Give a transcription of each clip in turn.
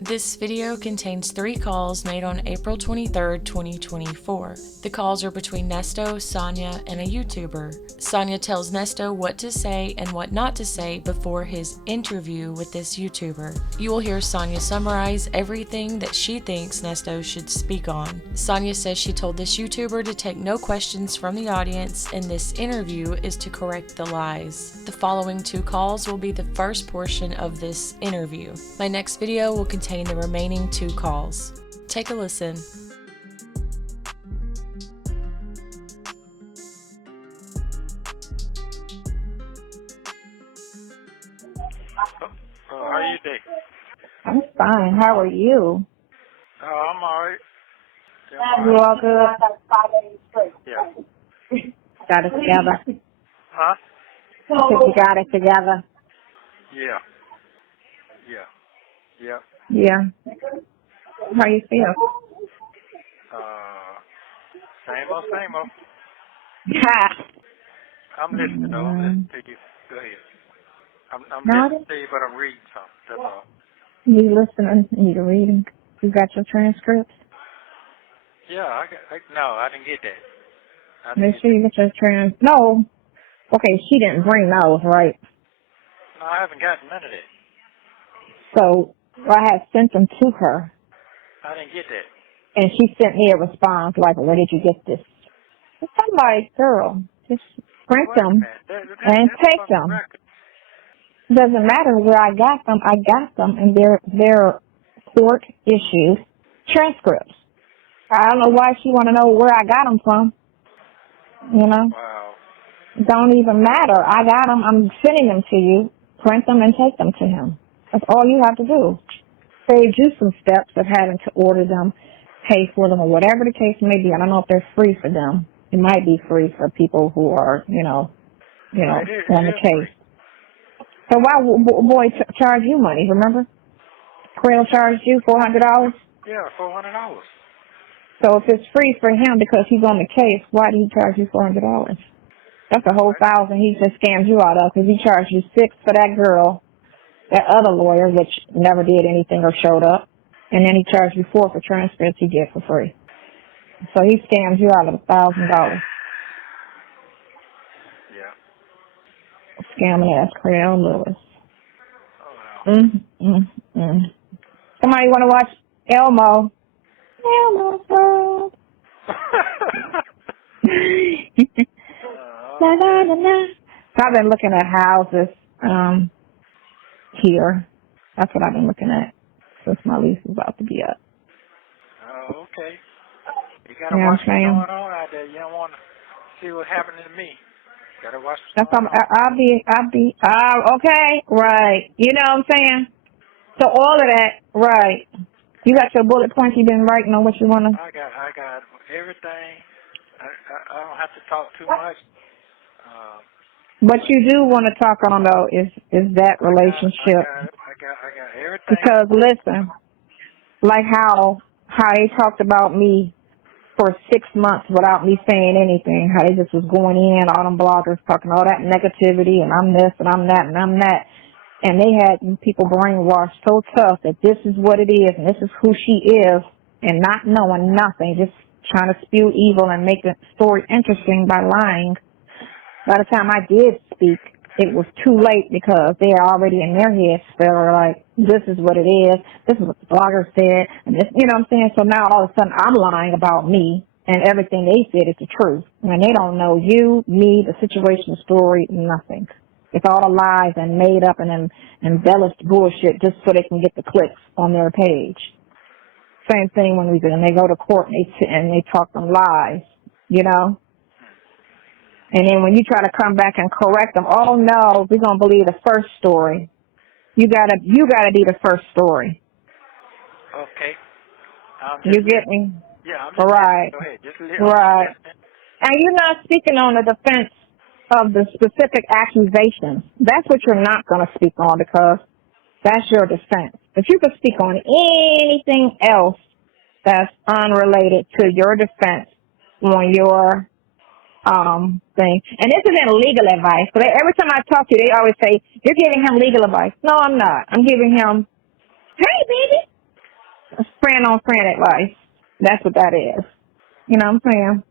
This video contains 3 calls made on April 23, 2024. The calls are between Nesto, Sonya, and a YouTuber. Sonya tells Nesto what to say and what not to say before his interview with this YouTuber. You will hear Sonya summarize everything that she thinks Nesto should speak on. Sonya says she told this YouTuber to take no questions from the audience, and this interview is to correct the lies. The following 2 calls will be the first portion of this interview. My next video will contain the remaining 2 calls. Take a listen. How are you today? I'm fine. How are you? I'm alright. You all good? Yeah. Got it together. Huh? You got it together. Yeah. Yeah. Yeah. How you feel? Same old. Ha. I'm listening though. I'm listening to you. Go ahead. I'm No, listening to you, but I'm reading something. That's all. You listening and you reading. You got your transcripts? Yeah, no, I didn't get that. Make sure you get your No. Okay, she didn't bring those, right? No, I haven't gotten none of that. So I had sent them to her, I didn't get that. and she sent me a response like, "Where did you get this?" I'm like, "Girl, just print them and take them. It doesn't matter where I got them. I got them, and they're court-issued transcripts. I don't know why she want to know where I got them from. You know, Wow. it don't even matter. I got them. I'm sending them to you. Print them and take them to him. That's all you have to do. Saved you some steps of having to order them, pay for them, or whatever the case may be. I don't know if they're free for them. It might be free for people who are, on the case. So why boy charge you money? Remember, Crail charged you $400. Yeah, $400. So if it's free for him because he's on the case, why did he charge you $400? That's a whole $1,000 he just scammed you out of because he charged you $600 for that girl, that other lawyer, which never did anything or showed up, and then he charged you $400 for transcripts he did for free. So he scammed you out of $1,000. Yeah. Scamming ass Crail Lewis. Oh, wow. Somebody want to watch Elmo's World? La, la, la, la. So I've been looking at houses here. That's what I've been looking at since my lease is about to be up. Oh, okay. You gotta watch what's going on out there. You don't want to see what's happening to me. You gotta watch what's going on. I'll be, okay, right. You know what I'm saying? So all of that, right. You got your bullet points you've been writing on what you want to? I got everything. I don't have to talk too much. What you do want to talk on, though, is that relationship. I got everything. Because, listen, like how they talked about me for 6 months without me saying anything, how they just was going in, all them bloggers talking all that negativity, and I'm this, and I'm that, and I'm that. And they had people brainwashed so tough that this is what it is, and this is who she is, and not knowing nothing, just trying to spew evil and make the story interesting by lying. By the time I did speak, it was too late because they are already in their heads. They were like, this is what it is. This is what the blogger said. And this, you know what I'm saying? So now all of a sudden I'm lying about me and everything they said is the truth. And they don't know you, me, the situation, the story, nothing. It's all lies and made up and embellished bullshit just so they can get the clicks on their page. Same thing when they go to court and they talk them lies, you know? And then when you try to come back and correct them, oh no, we're gonna believe the first story. You gotta be the first story. Okay. You get me? Yeah, I'm just right. Go ahead. Just right. And you're not speaking on the defense of the specific accusations. That's what you're not gonna speak on because that's your defense. But you can speak on anything else that's unrelated to your defense on your thing. And this isn't legal advice, but every time I talk to you, they always say, you're giving him legal advice. No, I'm not. I'm giving him, hey, baby, friend on friend advice. That's what that is. You know what I'm saying?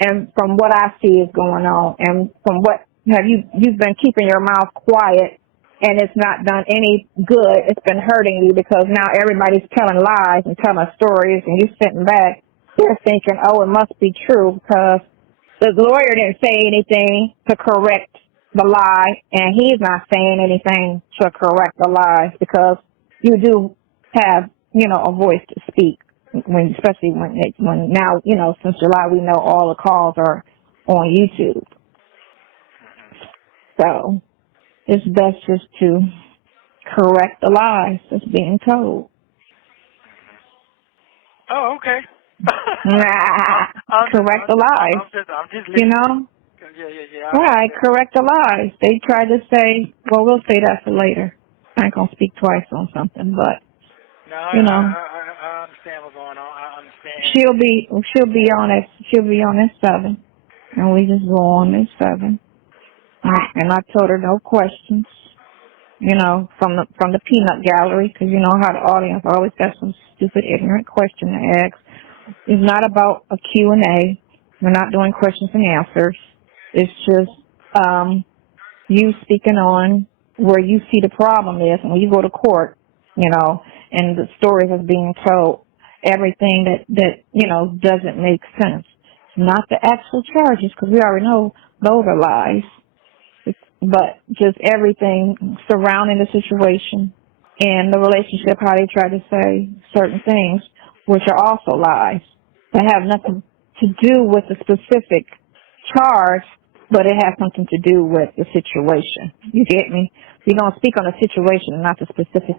And from what I see is going on, and from what you've been keeping your mouth quiet, and it's not done any good. It's been hurting you because now everybody's telling lies and telling stories, and you're sitting back. You're thinking, oh, it must be true because the lawyer didn't say anything to correct the lie, and he's not saying anything to correct the lies because you do have, a voice to speak. Especially when now, since July, we know all the calls are on YouTube. So it's best just to correct the lies that's being told. Oh, okay. Correct the lies. I'm just listening. Yeah. Right, correct the lies. They tried to say, well, we'll say that for later. I ain't going to speak twice on something, but, no, I understand what's going on. I understand. She'll be on at 7, and we just go on at 7. And I told her no questions, from the peanut gallery, because you know how the audience always got some stupid, ignorant question to ask. It's not about a Q&A. We're not doing questions and answers. It's just you speaking on where you see the problem is, and when you go to court, and the stories are being told, everything that doesn't make sense. Not the actual charges, because we already know those are lies, but just everything surrounding the situation and the relationship, how they try to say certain things, which are also lies. They have nothing to do with the specific charge, but it has something to do with the situation. You get me? You're going to speak on the situation and not the specific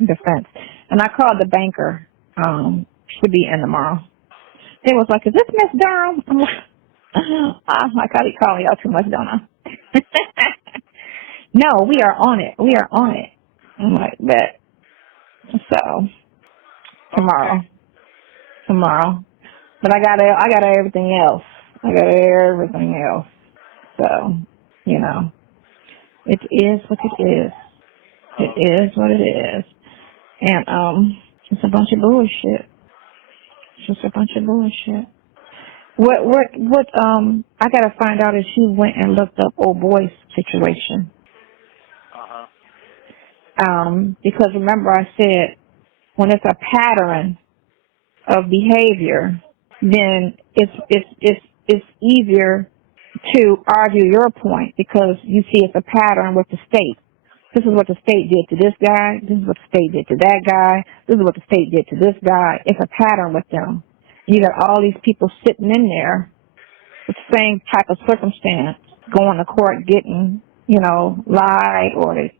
defense. And I called the banker. She'll be in tomorrow. It was like, is this Miss Durham? I'm like, I be calling y'all too much, don't I? No, we are on it. I'm like, bet. So, tomorrow. But I got everything else. So, it is what it is. It is what it is. And, it's a bunch of bullshit. What, I gotta find out if she went and looked up old boy's situation. Because remember I said, when it's a pattern of behavior, then it's easier to argue your point because you see it's a pattern with the state. This is what the state did to this guy. This is what the state did to that guy. This is what the state did to this guy. It's a pattern with them. You got all these people sitting in there with the same type of circumstance, going to court, getting, lied or,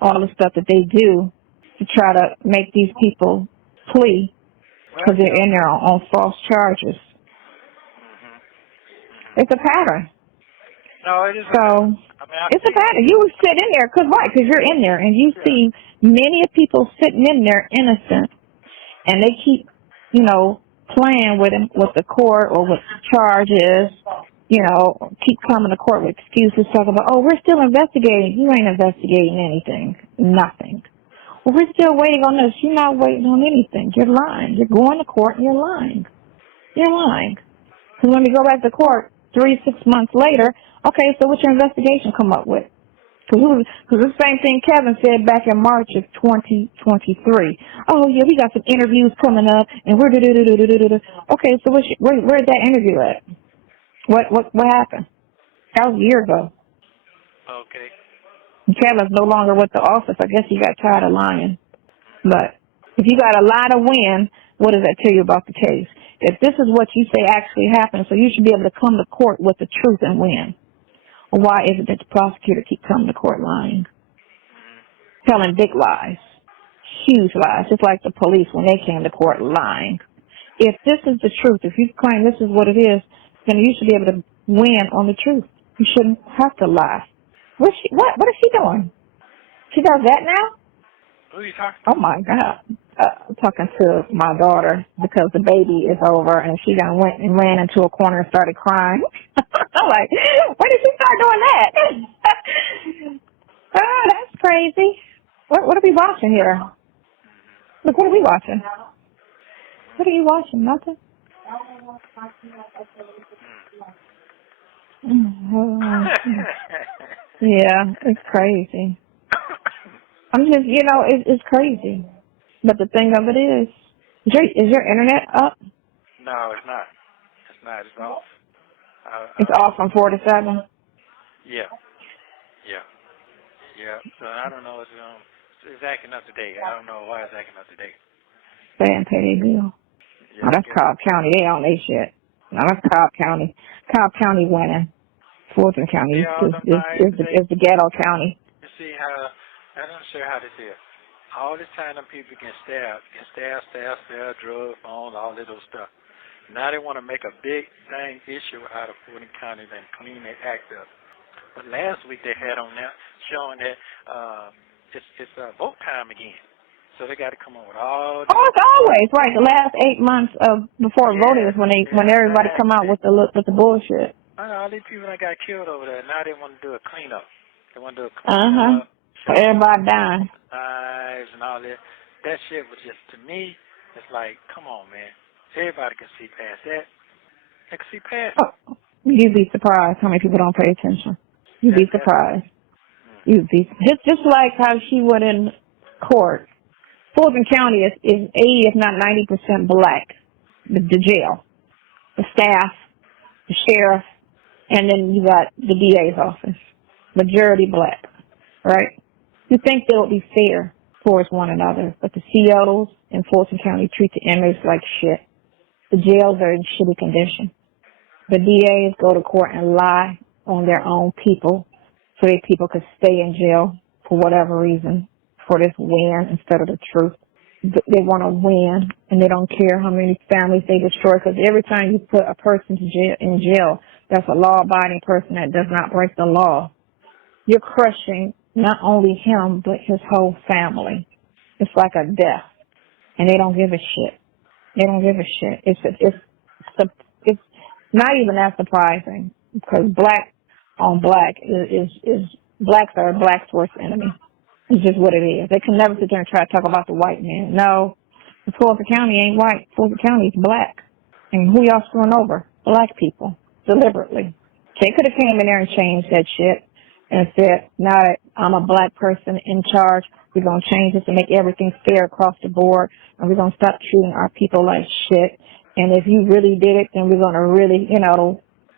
all the stuff that they do to try to make these people plea because they're in there on false charges. It's a pattern. No, it is. So it's a pattern. You would sit in there because you're in there and you see many people sitting in there innocent, and they keep, playing with the court or with charges. Keep coming to court with excuses, talking about, oh, we're still investigating. You ain't investigating anything. Nothing. Well, we're still waiting on this. You're not waiting on anything. You're lying. You're going to court and you're lying. Because when we go back to court 3-6 months later, okay, so what's your investigation come up with? Because the same thing Kevin said back in March of 2023. Oh, yeah, we got some interviews coming up, and we're Okay, so where's that interview at? What happened? That was a year ago. Okay. Kevin's no longer with the office. I guess he got tired of lying. But if you got a lie to win, what does that tell you about the case? If this is what you say actually happened, so you should be able to come to court with the truth and win. Why is it that the prosecutor keep coming to court lying? Telling big lies. Huge lies. Just like the police when they came to court lying. If this is the truth, if you claim this is what it is, then you should be able to win on the truth. You shouldn't have to lie. What is she doing? She does that now? Who are you talking to? Oh, my God. I'm talking to my daughter because the baby is over and she done went and ran into a corner and started crying. I'm like, when did she start doing that? Oh, that's crazy. What are we watching here? Look, what are we watching? What are you watching? Nothing? Yeah, it's crazy. I'm just, it's crazy. But the thing of it is your internet up? No, it's not. It's not. It's off. It's off from 4 to 7? Yeah. So I don't know. It's acting up today. I don't know why it's acting up today. They didn't pay their bill. Yeah, Oh, that's Cobb County. They on their shit. No, that's Cobb County. Cobb County winning. Fulton County is the ghetto county. You see how, I'm not sure how this is. All this time them people get stabbed, drugs, phones, all that other stuff. Now they want to make a big thing issue out of Fulton County and clean their act up. But last week they had on there showing that it's vote time again. So they got to come on with all. Oh, it's always right. The last 8 months of before voting is when everybody come out with the bullshit. All these people that got killed over there. Now they want to do a cleanup. They want to do a cleanup. For everybody dying. Knives and all that. That shit was just, to me, it's like, come on, man. Everybody can see past that. They can see past it. You'd be surprised how many people don't pay attention. You'd be surprised. You'd be just like how she went in court. Fulton County is 80, if not 90% black. The jail, the staff, the sheriff, and then you got the DA's office. Majority black, right? You think they would be fair towards one another, but the COs in Fulton County treat the inmates like shit. The jails are in shitty condition. The DAs go to court and lie on their own people so that people could stay in jail for whatever reason, for this win instead of the truth. They want to win, and they don't care how many families they destroy, because every time you put a person in jail, that's a law-abiding person that does not break the law. You're crushing not only him, but his whole family. It's like a death, and they don't give a shit. They don't give a shit. It's not even that surprising, because black on black is blacks are black's worst enemy. It's just what it is. They can never sit there and try to talk about the white man. No, Fulton County ain't white. Fulton County is black. And who y'all screwing over? Black people, deliberately. They could have came in there and changed that shit and said, now that I'm a black person in charge, we're going to change this and make everything fair across the board, and we're going to stop treating our people like shit. And if you really did it, then we're going to really,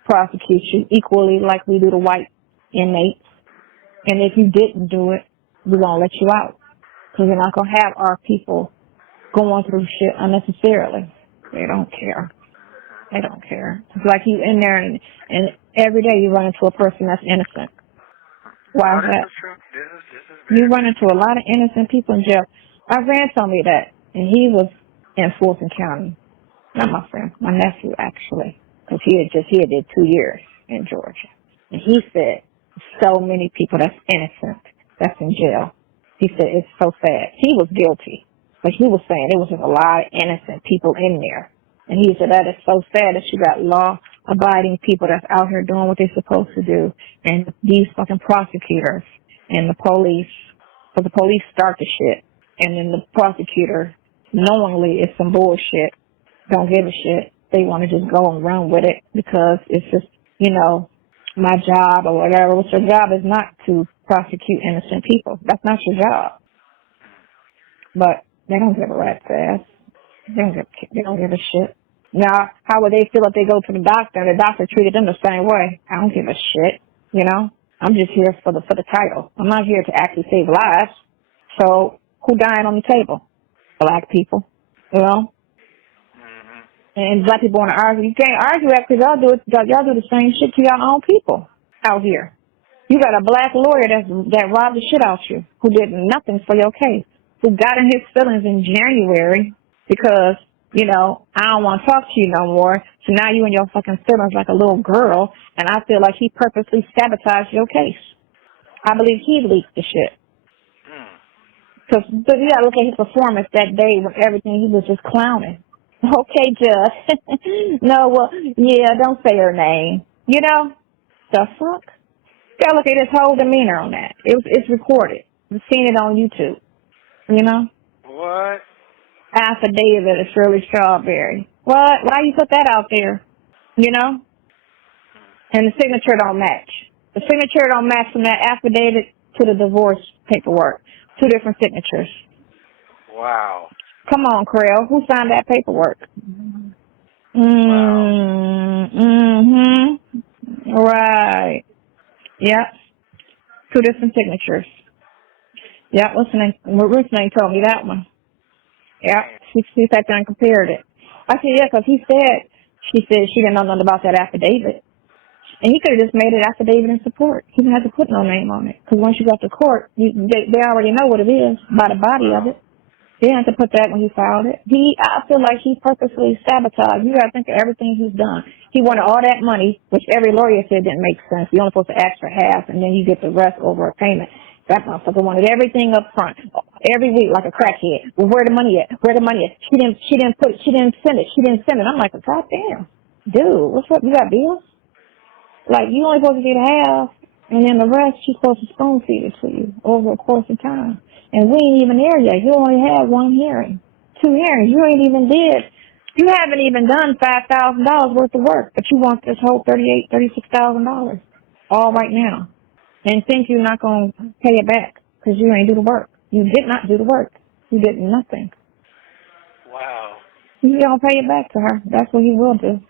prosecute you equally like we do the white inmates. And if you didn't do it, we're going to let you out, because we're not going to have our people going through shit unnecessarily. They don't care. They don't care. It's like you in there and every day you run into a person that's innocent. Why is that? You run into a lot of innocent people in jail. My friend told me that, and he was in Fulton County. Not my friend, my nephew actually, because he had did 2 years in Georgia. And he said so many people that's innocent that's in jail. He said it's so sad. He was guilty, but he was saying there was just a lot of innocent people in there. And he said that is so sad that you got law-abiding people that's out here doing what they're supposed to do, and these fucking prosecutors and the police. So the police start the shit, and then the prosecutor, knowingly it's some bullshit, don't give a shit. They want to just go and run with it because it's just, my job or whatever. Well, your job is not to prosecute innocent people. That's not your job. But they don't give a rat's ass. They don't give a shit. Now, how would they feel if they go to the doctor and the doctor treated them the same way? I don't give a shit. I'm just here for the title. I'm not here to actually save lives. So who dying on the table? Black people. And black people want to argue. You can't argue that because y'all do the same shit to your own people out here. You got a black lawyer that robbed the shit out you, who did nothing for your case, who got in his feelings in January because, I don't want to talk to you no more. So now you in your fucking feelings like a little girl, and I feel like he purposely sabotaged your case. I believe he leaked the shit. But you gotta look at his performance that day with everything. He was just clowning. Okay, Judge. No, well, yeah, don't say her name. The fuck? You gotta look at his whole demeanor on that. It's recorded. I've seen it on YouTube. You know? What? Affidavit of Shirley Strawberry. What? Why you put that out there? You know? And the signature don't match. The signature don't match from that affidavit to the divorce paperwork. 2 different signatures. Wow. Come on, Creel. Who signed that paperwork? Right. Yep. 2 different signatures. Yep. What's her name? Ruth's name told me that one. Yep. She sat there and compared it. I said, yeah, because she said she didn't know nothing about that affidavit. And he could have just made an affidavit in support. He didn't have to put no name on it. Because once you got to court, they already know what it is by the body of it. He didn't have to put that when he filed it. I feel like he purposely sabotaged. You got to think of everything he's done. He wanted all that money, which every lawyer said didn't make sense. You're only supposed to ask for half, and then you get the rest over a payment. That motherfucker wanted everything up front, every week, like a crackhead. Well, where the money at? Where the money at? She didn't send it. I'm like, God damn, dude, what's up? You got bills? Like, you only supposed to get half, and then the rest she's supposed to spoon feed it to you over a course of time. And we ain't even there yet. You only had 1 hearing, 2 hearings. You haven't even done $5,000 worth of work, but you want this whole $36,000 all right now, and think you're not gonna pay it back because you ain't do the work. You did not do the work. You did nothing. Wow. He's gonna pay it back to her. That's what he will do.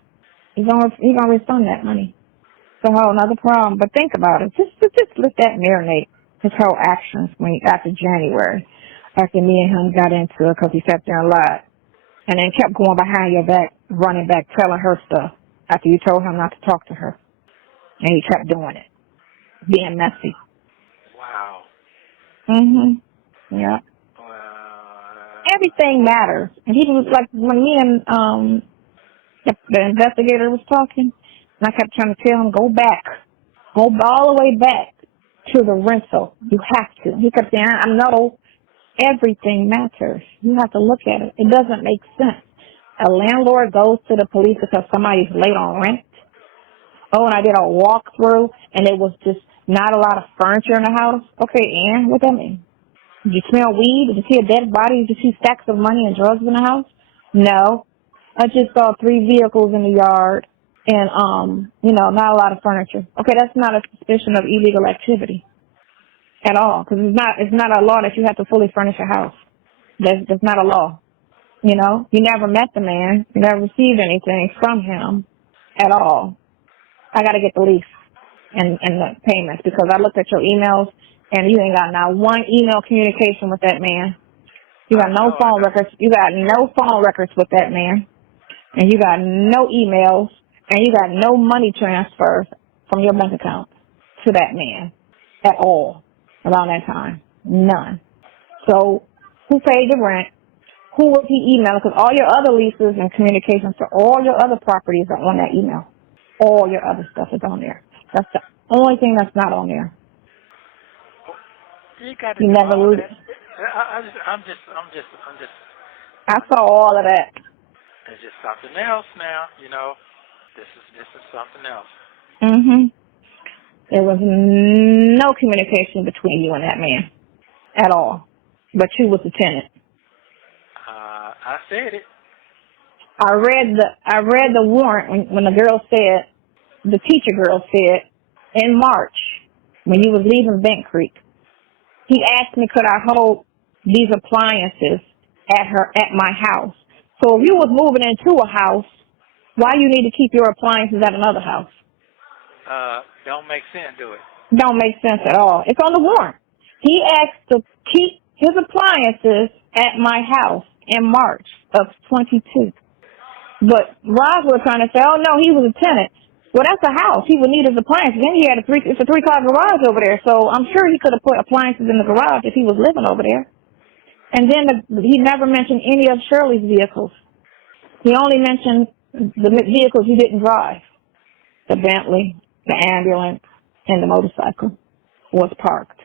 He's gonna refund that money. It's a whole other problem. But think about it. Just let that marinate. His whole actions after January, after me and him got into it because he sat there and lied, and then kept going behind your back, running back, telling her stuff after you told him not to talk to her, and he kept doing it, being messy. Wow. Yeah. Everything matters, and he was like when me and the investigator was talking, and I kept trying to tell him go all the way back to the rental. You have to. He kept saying, I know everything matters. You have to look at it. It doesn't make sense. A landlord goes to the police because somebody's late on rent. Oh, and I did a walkthrough, and it was just not a lot of furniture in the house. Okay, and what that mean? Did you smell weed? Did you see a dead body? Did you see stacks of money and drugs in the house? No. I just saw 3 vehicles in the yard. And, not a lot of furniture. Okay, that's not a suspicion of illegal activity at all, because it's not a law that you have to fully furnish a house. That's not a law. You know, you never met the man. You never received anything from him at all. I got to get the lease and the payments because I looked at your emails and you ain't got not 1 email communication with that man. You got no phone records. You got no phone records with that man, and you got no emails. And you got no money transfers from your bank account to that man at all around that time. None. So who paid the rent? Who was he emailing? Because all your other leases and communications for all your other properties are on that email. All your other stuff is on there. That's the only thing that's not on there. You never lose it. I'm just. I saw all of that. It's just something else now, you know. This is something else. There was no communication between you and that man at all. But you was the tenant. I said it. I read the warrant when the teacher girl said in March when you was leaving Bent Creek. He asked me could I hold these appliances at my house. So if you was moving into a house, why you need to keep your appliances at another house? Don't make sense, do it? Don't make sense at all. It's on the warrant. He asked to keep his appliances at my house in March of 22. But Roz was trying to say, oh, no, he was a tenant. Well, that's a house. He would need his appliances. Then he had it's a 3-car garage over there. So I'm sure he could have put appliances in the garage if he was living over there. And then he never mentioned any of Shirley's vehicles. He only mentioned the vehicles he didn't drive. The Bentley, the ambulance, and the motorcycle was parked.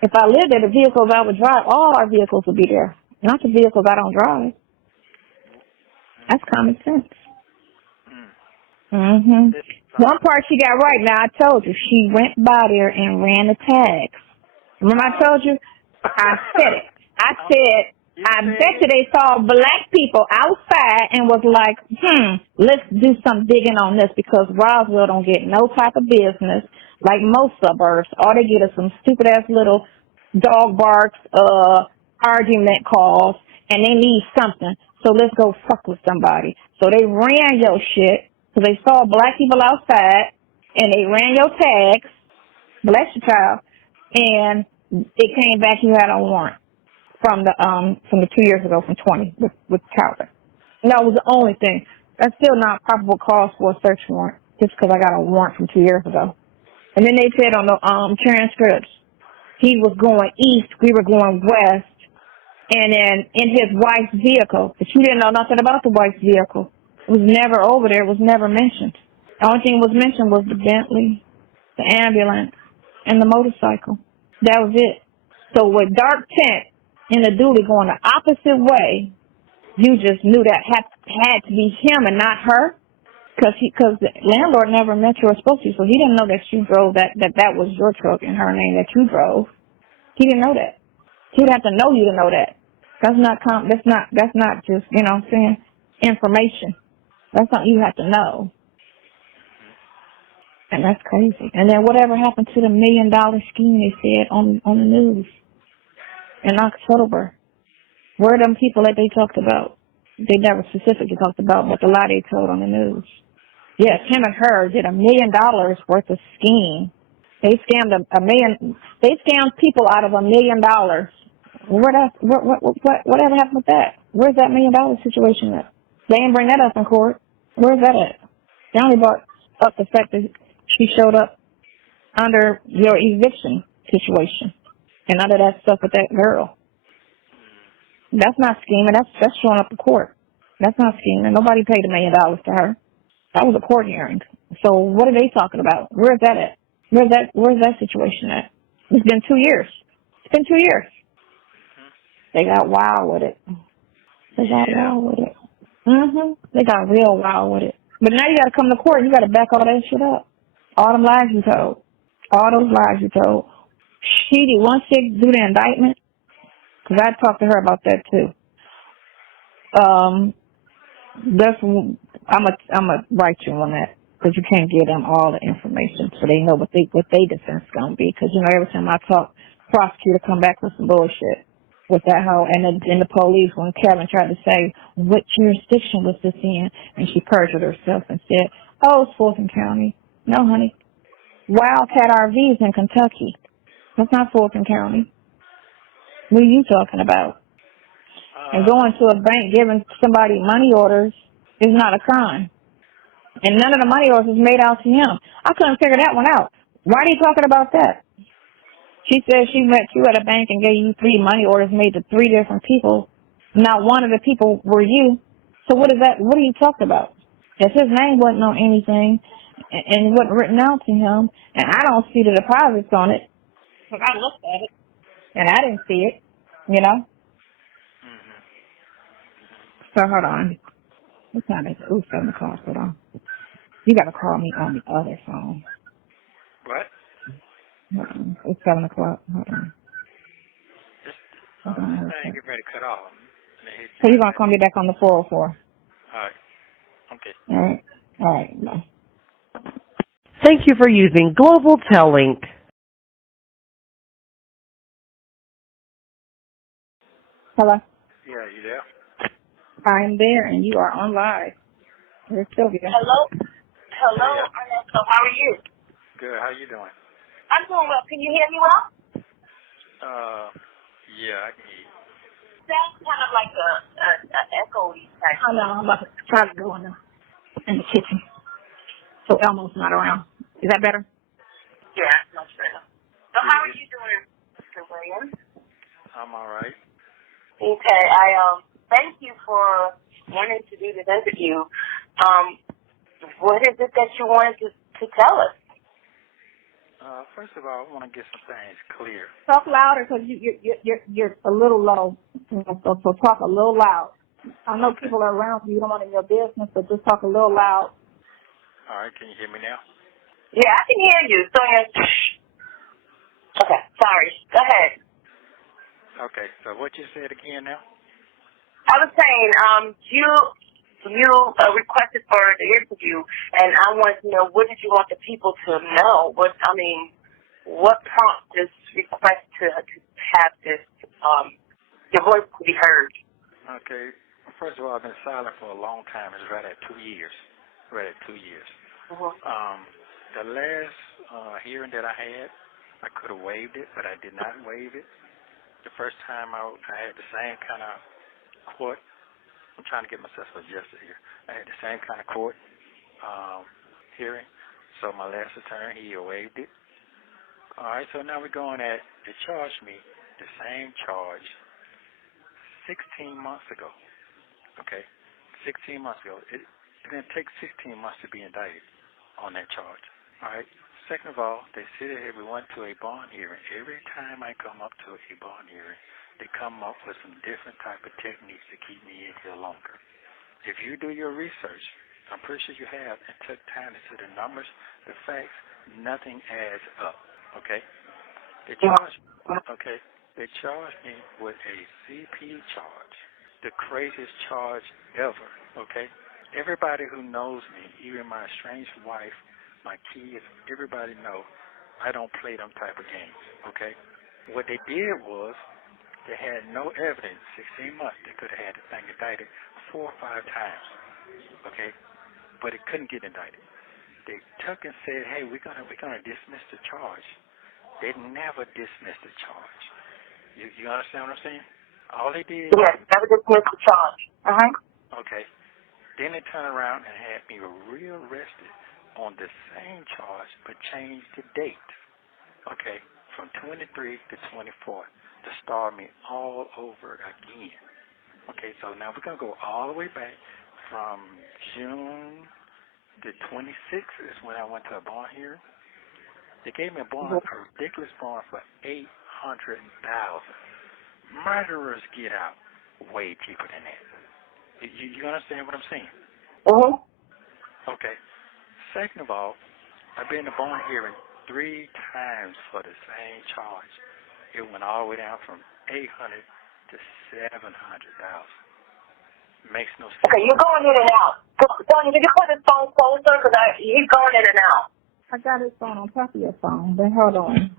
If I lived there, the vehicles I would drive, all our vehicles would be there. Not the vehicles I don't drive. That's common sense. One part she got right. Now, I told you, she went by there and ran the tags Remember I told you? I said it. I said, I bet you they saw black people outside and was like, let's do some digging on this because Roswell don't get no type of business like most suburbs. All they get is some stupid-ass little dog barks, argument calls, and they need something. So let's go fuck with somebody. So they ran your shit because they saw black people outside, and they ran your tags, bless your child, and it came back you had a warrant from the 2 years ago from 20 with Calvin. No, it was the only thing. That's still not probable cause for a search warrant just because I got a warrant from 2 years ago. And then they said on the transcripts he was going east, we were going west, and then in his wife's vehicle. But you didn't know nothing about the wife's vehicle. It was never over there. It was never mentioned. The only thing that was mentioned was the Bentley, the ambulance, and the motorcycle. That was it. So with dark tint and the dually going the opposite way, you just knew that had to be him and not her, because the landlord never met you or spoke to you, so he didn't know that you drove that was your truck in her name that you drove. He didn't know that. He would have to know you to know that. That's not just, you know what I'm saying, information. That's something you have to know. And that's crazy. And then whatever happened to the $1 million scheme they said on the news in October? Where are them people that they talked about? They never specifically talked about, but the lie they told on the news. Yes, him and her did $1 million worth of scheme. They scammed a million. They scammed people out of $1 million. Whatever happened with that? Where's that $1 million situation at? They didn't bring that up in court. Where's that at? They only brought up the fact that she showed up under your eviction situation and under that stuff with that girl. That's not scheming. That's showing up in court. That's not scheming. Nobody paid $1 million to her. That was a court hearing. So what are they talking about? Where's that at? Where's that situation at? It's been 2 years. It's been 2 years. They got wild with it. They got wild with it. They got real wild with it. But now you got to come to court and you got to back all that shit up. All them lies you told. All those lies you told. Once they do the indictment, because I talked to her about that too. I'm gonna write you on that because you can't give them all the information so they know what they defense gonna be. Because you know every time I talk, prosecutor come back with some bullshit with that hoe, and the police when Kevin tried to say what jurisdiction was this in, and she perjured herself and said, "Oh, it's Fulton County." No, honey, Wildcat RVs in Kentucky. That's not Fulton County. What are you talking about? And going to a bank giving somebody money orders is not a crime. And none of the money orders was made out to him. I couldn't figure that one out. Why are you talking about that? She said she met you at a bank and gave you 3 money orders made to 3 different people. Not one of the people were you. So what is that? What are you talking about? If his name wasn't on anything and it wasn't written out to him, and I don't see the deposits on it, because I looked at it, and I didn't see it, you know? So hold on. What time is it? Ooh, 7 o'clock. Hold on. You got to call me on the other phone. What? Hold on. It's 7 o'clock. Hold on. Hold on. I ain't getting ready to cut off. So you're going to call me back on the 404? All right. Okay. All right. All right. Bye. Thank you for using Global Tellink. Hello? Yeah, you there? I'm there, and you are on live. You're Sylvia. Hello? Hello, Yeah. Ernesto. How are you? Good. How you doing? I'm doing well. Can you hear me well? Yeah, I can hear you. Sounds kind of like a echoey type. I know. I'm about to try to go in the kitchen. So Elmo's not around. Is that better? Yeah, much better. So how are you doing, Mr. Williams? I'm all right. Okay, I thank you for wanting to do this interview. What is it that you wanted to tell us? First of all, I want to get some things clear. Talk louder because you're a little low. So talk a little loud. I know people are around you. You don't want in your business, but just talk a little loud. All right, can you hear me now? Yeah, I can hear you, Sonya. Okay, sorry. Go ahead. Okay, so what you said again now? I was saying, you requested for the interview, and I want to know, what did you want the people to know? What prompted this request to have this, your voice to be heard? Okay, first of all, I've been silent for a long time. It's right at 2 years. Right at 2 years. Mm-hmm. The last hearing that I had, I could have waived it, but I did not waive it. The first time I had the same kind of court. I'm trying to get myself adjusted here. I had the same kind of court hearing. So my last attorney, he waived it. All right, so now we're going at, they charged me the same charge 16 months ago. Okay, 16 months ago. It didn't take 16 months to be indicted on that charge. All right. Second of all, they said here we went to a bond hearing. Every time I come up to a bond hearing, they come up with some different type of techniques to keep me in here longer. If you do your research, I'm pretty sure you have, and took time to see the numbers, the facts, nothing adds up. Okay? They charged me with a CP charge, the craziest charge ever. Okay? Everybody who knows me, even my estranged wife, my kids, everybody know I don't play them type of games. Okay? What they did was, they had no evidence. 16 months, they could have had the thing indicted 4 or 5 times, okay? But it couldn't get indicted. They took and said, "Hey, we're gonna dismiss the charge." They never dismissed the charge. You understand what I'm saying? All they did. Yes, never dismissed the charge. Okay. Then they turned around and had me rearrested on the same charge, but changed the date. Okay, from 23 to 24. To start me all over again. Okay, so now we're going to go all the way back from June the 26th is when I went to a bond hearing. They gave me a bond, a ridiculous bond for $800,000. Murderers get out way cheaper than that. You understand what I'm saying? Okay. Second of all, I've been to bond hearing 3 times for the same charge. It went all the way down from $800,000 to $700,000. Makes no sense. Okay, you're going in and out. Sonya, did you put his phone closer? Because he's going in and out. I got his phone on top of your phone, but hold on.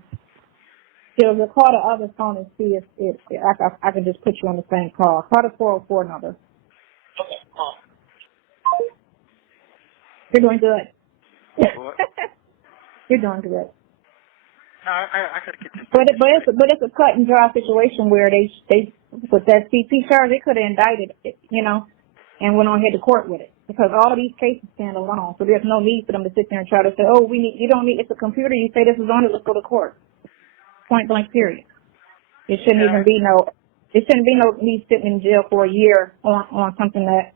Still, record the other phone and see if I can just put you on the same call. Call the 404 number. Okay, cool. You're doing good. What? You're doing good. No, I gotta get this. But it's a cut and dry situation where they with that CP charge, they could have indicted it, and went on ahead to court with it because all of these cases stand alone. So there's no need for them to sit there and try to say, oh, you don't need, it's a computer. You say this is on it, let's go to court. Point blank, period. It shouldn't even be no me sitting in jail for a year on something that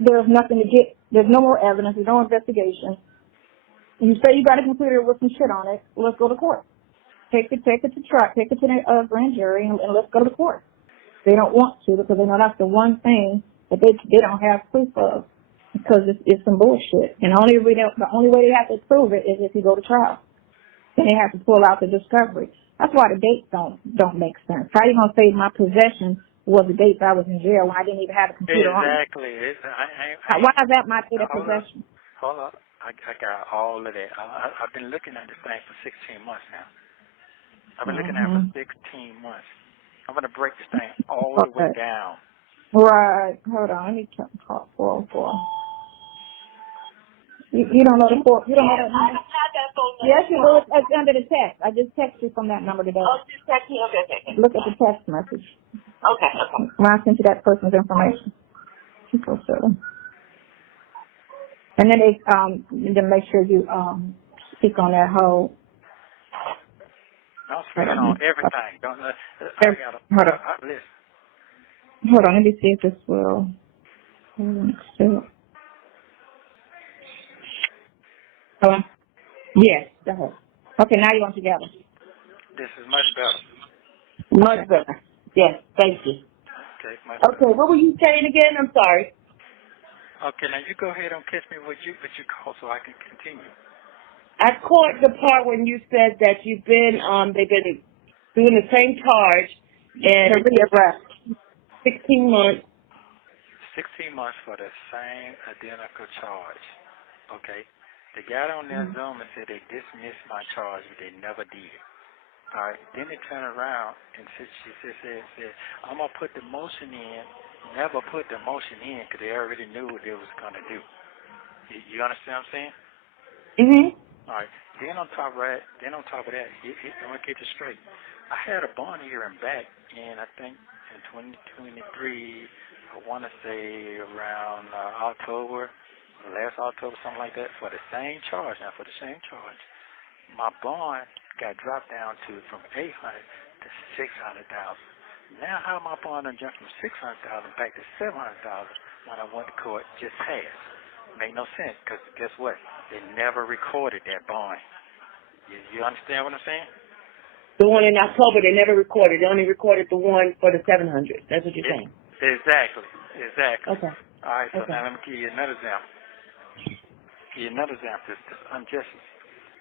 there's nothing to get. There's no more evidence. There's no investigation. You say you got a computer with some shit on it. Let's go to court. Take it to trial. Take it to the grand jury and let's go to court. They don't want to because they know that's the one thing that they don't have proof of because it's some bullshit. And the only way they have to prove it is if you go to trial. Then they have to pull out the discovery. That's why the dates don't make sense. How are you gonna say my possession was the dates I was in jail when I didn't even have a computer on? Exactly. Why is that my date of possession? Hold up. I got all of that. I've been looking at this thing for 16 months now. I've been looking at it for 16 months. I'm going to break this thing all the way down. Right. Hold on. Let me call 404. You don't know the 4. You don't know that number? Yes, you do. It's under the text. I just texted you from that number today. Oh, just text me. Okay. Look at the text message. Okay. When I sent you that person's information. So silly. And then to make sure you speak on that whole. I'm speaking on everything. Hold on, let me see if this will. Hello? Yes, go ahead. Okay, now you're on together. This is much better. Much better. Yes, thank you. Okay, much better. Okay, what were you saying again? I'm sorry. Okay, now you go ahead and catch me what you call so I can continue. I caught the part when you said that they've been doing the same charge, and To rearrest. 16 months. 16 months for the same identical charge. Okay? They got on their Zoom and said they dismissed my charge, but they never did. All right? Then they turned around and she said, I'm going to put the motion in. Never put the motion in because they already knew what they was going to do. You understand what I'm saying? Mm-hmm. All right. Then on top of that, I'm going to get this straight. I had a bond hearing back in, I think, in 2023, I want to say around October, last October, something like that, for the same charge. Now, for the same charge, my bond got dropped down from 800 to 600,000. Now, how my bond done jumped from 600,000 back to 700,000 when I went to court just passed? Make no sense, because guess what? They never recorded that bond. You understand what I'm saying? The one in October, they never recorded. They only recorded the one for the 700. That's what you're saying. Exactly. Okay. All right, so Okay. now let me give you another example. This injustice.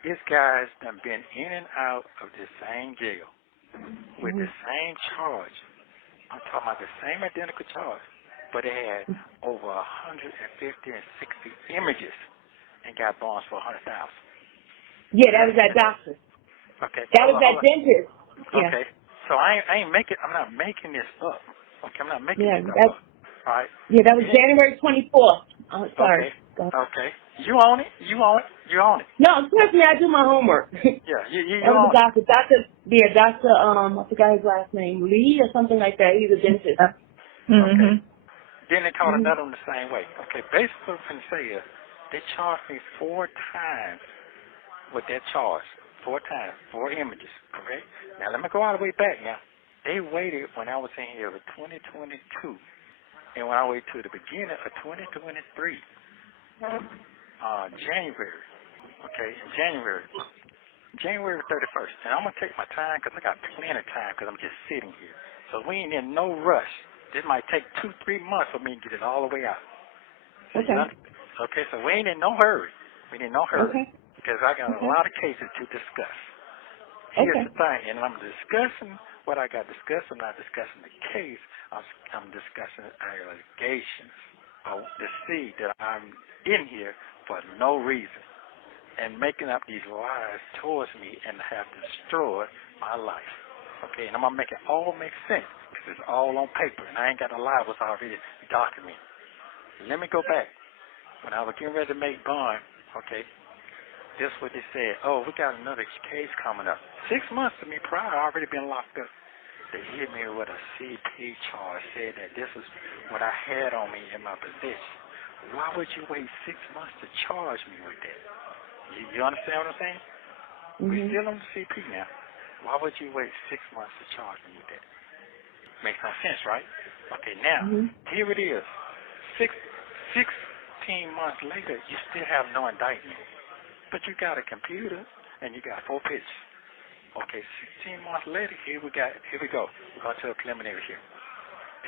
This guy's done been in and out of the same jail with the same charge. I'm talking about the same identical charge, but it had over 150 and 60 images and got bonds for 100,000. Yeah, that was that doctor. Okay. That was that dentist. Yeah. Okay. So I'm not making this up. Okay, I'm not making this up. All right. Yeah, that was January 24th. Oh, sorry. Okay. You own it. No, trust me, I do my homework. Yeah, you That was own a doctor. Doctor, I forgot his last name, Lee or something like that. He's a dentist. Okay. Then they caught another one the same way. Okay, basically what I'm going to say is they charged me 4 times with that charge. 4 times, 4 images, correct? Now, let me go all the way back now. They waited when I was in here in 2022, and when I waited to the beginning of 2023, January, okay, January 31st. And I'm going to take my time because I got plenty of time because I'm just sitting here. So we ain't in no rush. This might take 2-3 months for me to get it all the way out. So okay, so we ain't in no hurry. Okay. Because I got a lot of cases to discuss. Here's the thing, and I'm discussing what I got discussed. I'm not discussing the case. I'm discussing allegations of deceit that I'm in here for no reason and making up these lies towards me and have destroyed my life. Okay, and I'm going to make it all make sense because it's all on paper, and I ain't got to lie what's already documented. Let me go back. When I was getting ready to make bond, okay, this is what they said. Oh, we got another case coming up. 6 months to me prior, I already been locked up. They hit me with a CP charge, said that this is what I had on me in my possession. Why would you wait 6 months to charge me with that? You understand what I'm saying? We're still on the CP now. Why would you wait 6 months to charge me with that? Makes no sense, right? Okay, now, here it is. 16 months later, you still have no indictment. But you got a computer and you got 4 pictures. Okay, 16 months later, here we go. We're going to a preliminary hearing.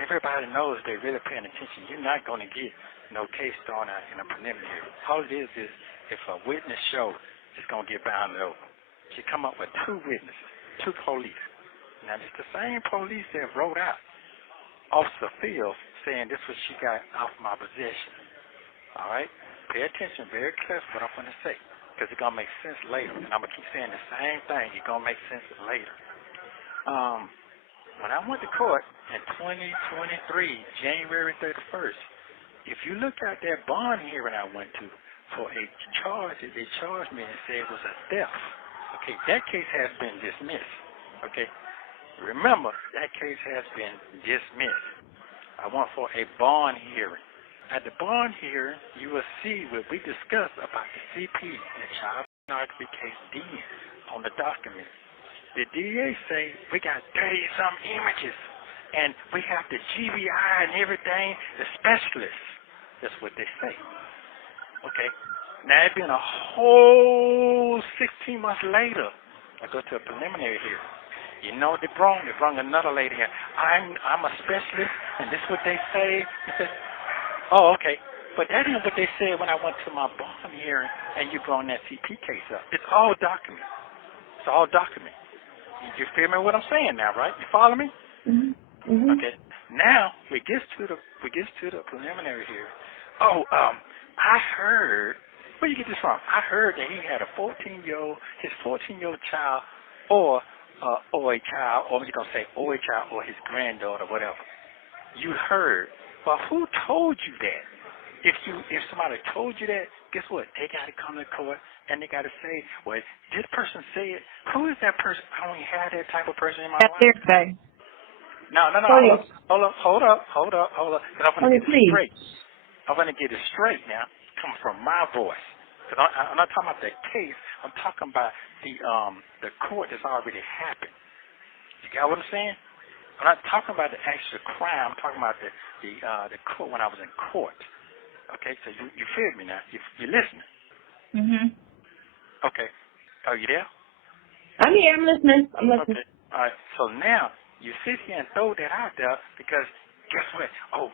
Everybody knows they're really paying attention. You're not going to get no case thrown out in a preliminary. All it is if a witness shows, it's going to get bounded over. She come up with 2 witnesses, 2 police. Now, it's the same police that wrote out Officer Fields saying this was she got off my possession. All right? Pay attention very carefully what I'm going to say. Because it's going to make sense later. And I'm going to keep saying the same thing. It's going to make sense later. When I went to court in 2023, January 31st, if you look at that bond hearing I went to for a charge that they charged me and said it was a theft, okay, that case has been dismissed. Okay? Remember, that case has been dismissed. I went for a bond hearing. At the bond hearing, you will see what we discussed about the CP and child pornography case D on the document. The DA say we got 30-some images, and we have the GBI and everything, the specialists. That's what they say. Okay. Now it's been a whole 16 months later. I go to a preliminary hearing. You know what they brought? They brought another lady here. I'm a specialist, and this is what they say. They said, oh, okay. But that ain't what they said when I went to my bond hearing and you brought that CP case up. It's all documented. It's all documented. You feel me what I'm saying now, right? You follow me? Okay. Now we get to the preliminary here. Oh, I heard. Where you get this from? I heard that he had a 14-year-old, his 14-year-old child, or a child, or you're gonna say or a child, or his granddaughter, whatever. You heard. Well, who told you that? If somebody told you that, guess what? They got to come to court and they got to say, well, this person said, who is that person? I don't have that type of person in my life. That's their thing. No. Hold up. 'Cause I'm going to get it straight. I'm going to get it straight now. Coming from my voice. Because I'm not talking about the case. I'm talking about the court that's already happened. You got what I'm saying? I'm not talking about the actual crime. I'm talking about the court when I was in court. Okay, so you feel me now? You listening? Okay. Are you there? I'm here. I'm listening. Okay. All right. So now you sit here and throw that out there because guess what? Oh,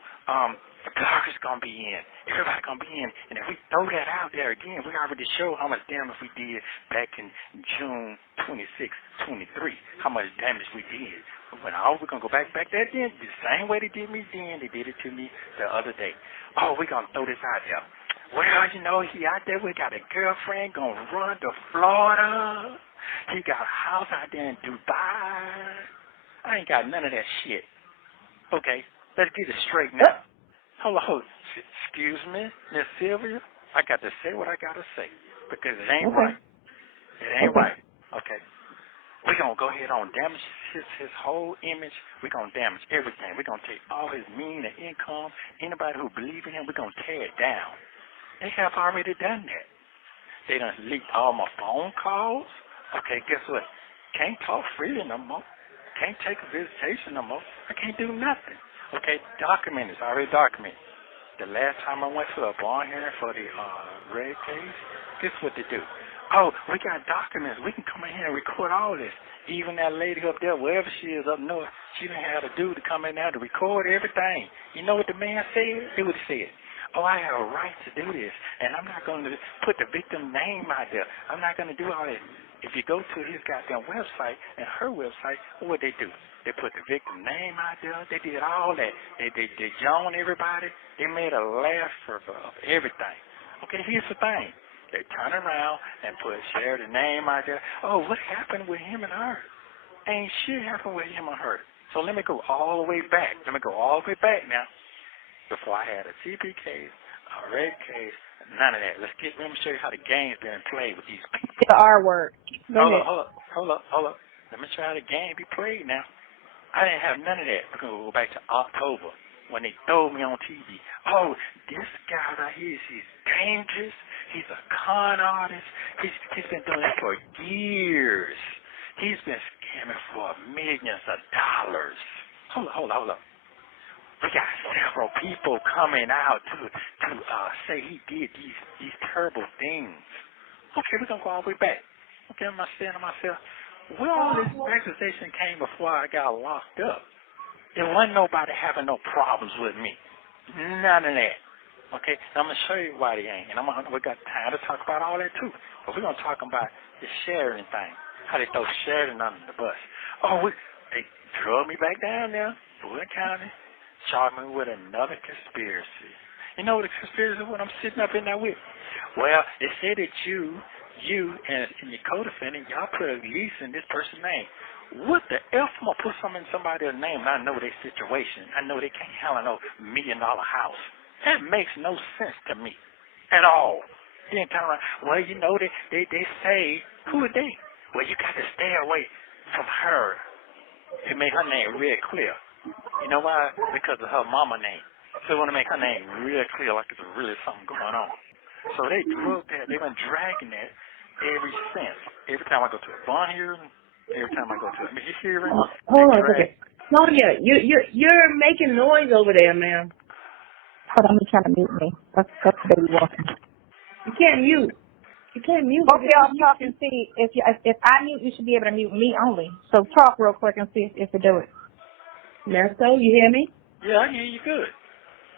the blogger's gonna be in. Everybody's gonna be in. And if we throw that out there again, we already showed how much damage we did back in June 26, 23. How much damage we did. But we're gonna go back there again. The same way they did me then, they did it to me the other day. Oh, we're gonna throw this out there. Well, you know, he out there, we got a girlfriend gonna run to Florida. He got a house out there in Dubai. I ain't got none of that shit. Okay, let's get it straight now. Hold on. Excuse me, Miss Sylvia. I got to say what I got to say because it ain't right. It ain't right. Okay. We're going to go ahead on damage his whole image. We're going to damage everything. We're going to take all his meaning and income. Anybody who believes in him, we're going to tear it down. They have already done that. They done leaked all my phone calls. Okay, guess what? Can't talk freely no more. Can't take a visitation no more. I can't do nothing. Okay, documented. It's already documented. The last time I went to a bond hearing for the red case, guess what they do? Oh, we got documents. We can come in here and record all this. Even that lady up there, wherever she is up north, she done had a dude to come in there to record everything. You know what the man said? He would have said, oh, I have a right to do this, and I'm not going to put the victim name out there. I'm not going to do all that. If you go to his goddamn website and her website, what they do? They put the victim name out there. They did all that. They joined everybody. They made a laugh of everything. Okay, here's the thing. They turn around and share the name out there. Oh, what happened with him and her? Ain't shit happened with him and her. So let me go all the way back. Let me go all the way back now. Before I had a TP case, a red case, none of that. Let me show you how the game's been played with these people. The R word. Hold up. Let me show you how the game be played now. I didn't have none of that. We're going to go back to October when they told me on TV, oh, this guy right here, he's dangerous. He's a con artist. He's been doing it for years. He's been scamming for millions of dollars. Hold up. We got several people coming out to say he did these terrible things. Okay, we're going to go all the way back. Okay, I'm saying to myself, where all this accusation came before I got locked up? There wasn't nobody having no problems with me. None of that. Okay, now I'm going to show you why they ain't. And we got time to talk about all that too. But we're going to talk about the Sheridan thing, how they throw Sheridan under the bus. Oh, they drug me back down there, Fulton County, charged me with another conspiracy. You know what a conspiracy is? What I'm sitting up in there with? Well, they say that you and your co-defendant, y'all put a lease in this person's name. What the F am I put something in somebody's name and I know their situation? I know they can't handle no $1 million house. That makes no sense to me at all. Then turn around, well, you know, they say, who are they? Well, you got to stay away from her. It made her name real clear. You know why? Because of her mama name. So they want to make her name real clear, like there's really something going on. So they drug that. They've been dragging that ever since. Every time I go to a bond hearing, every time I go to a hearing, hold on a second. Sonya, you're making noise over there, ma'am. Hold on, he's trying to mute me. That's baby walking. You can't mute. Both of y'all talk and see if I mute, you should be able to mute me only. So talk real quick and see if you do it. Nesto, you hear me? Yeah, I hear you good.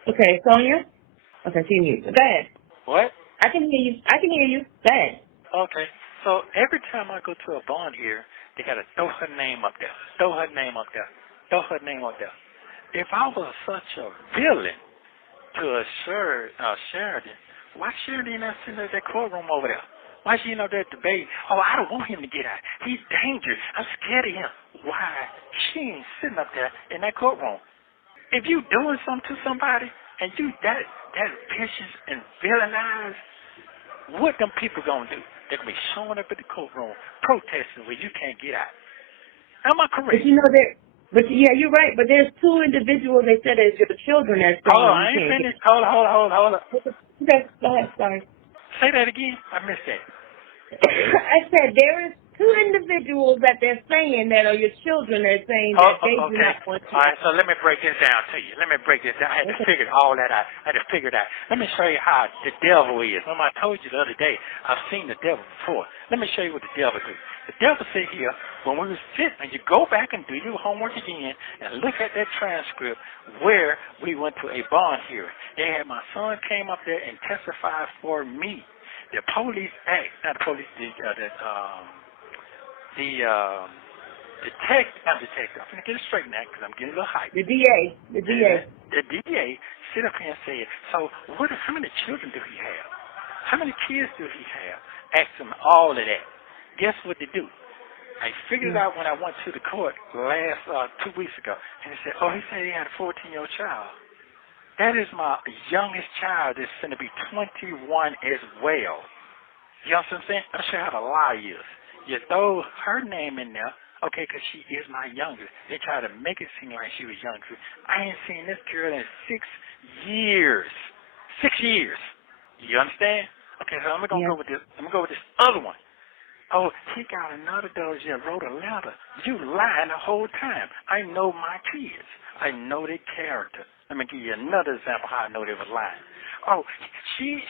Okay, Sonya? Okay, she mute. Go ahead. What? I can hear you. Go ahead. Okay. So every time I go to a bond here, They got to throw her name up there. Throw her name up there. Throw her name up there. If I was such a villain to a Sheridan, why Sheridan not sitting at that courtroom over there? Why she up there debating? Oh, I don't want him to get out. He's dangerous. I'm scared of him. Why? She ain't sitting up there in that courtroom. If you doing something to somebody and you that vicious and villainized, what them people gonna do? They're gonna be showing up at the courtroom protesting where you can't get out. Am I correct? But you know that. But yeah, you're right. But there's two individuals they said as your children that's saying. Hold on, I ain't finished. Hold on. Okay, go ahead. Sorry. Say that again. I missed that. I said there is two individuals that they're saying that are your children that are saying that they do not want to. All right, so let me break this down to you. I had to figure all that out. Let me show you how the devil is. Remember I told you the other day, I've seen the devil before. Let me show you what the devil do. The devil sit here, when we were sitting, and you go back and do your homework again and look at that transcript where we went to a bond hearing. They had my son came up there and testified for me. The police act, not the police, I'm going to get it straight now because I'm getting a little hyped. The DA. The DA sit up here and said, so how many children do he have? How many kids do he have? Asked him all of that. Guess what they do? I figured it out when I went to the court last 2 weeks ago. And he said he had a 14-year-old child. That is my youngest child that's going to be 21 as well. You know what I'm saying? I'm sure how the lie is. You throw her name in there, okay, because she is my youngest. They try to make it seem like she was younger. I ain't seen this girl in 6 years. 6 years. You understand? Okay, so I'm going to go with this. I'm going to go with this other one. Oh, he got another doge that wrote a letter. You lying the whole time. I know my kids. I know their character. Let me give you another example how I know they were lying. Oh, she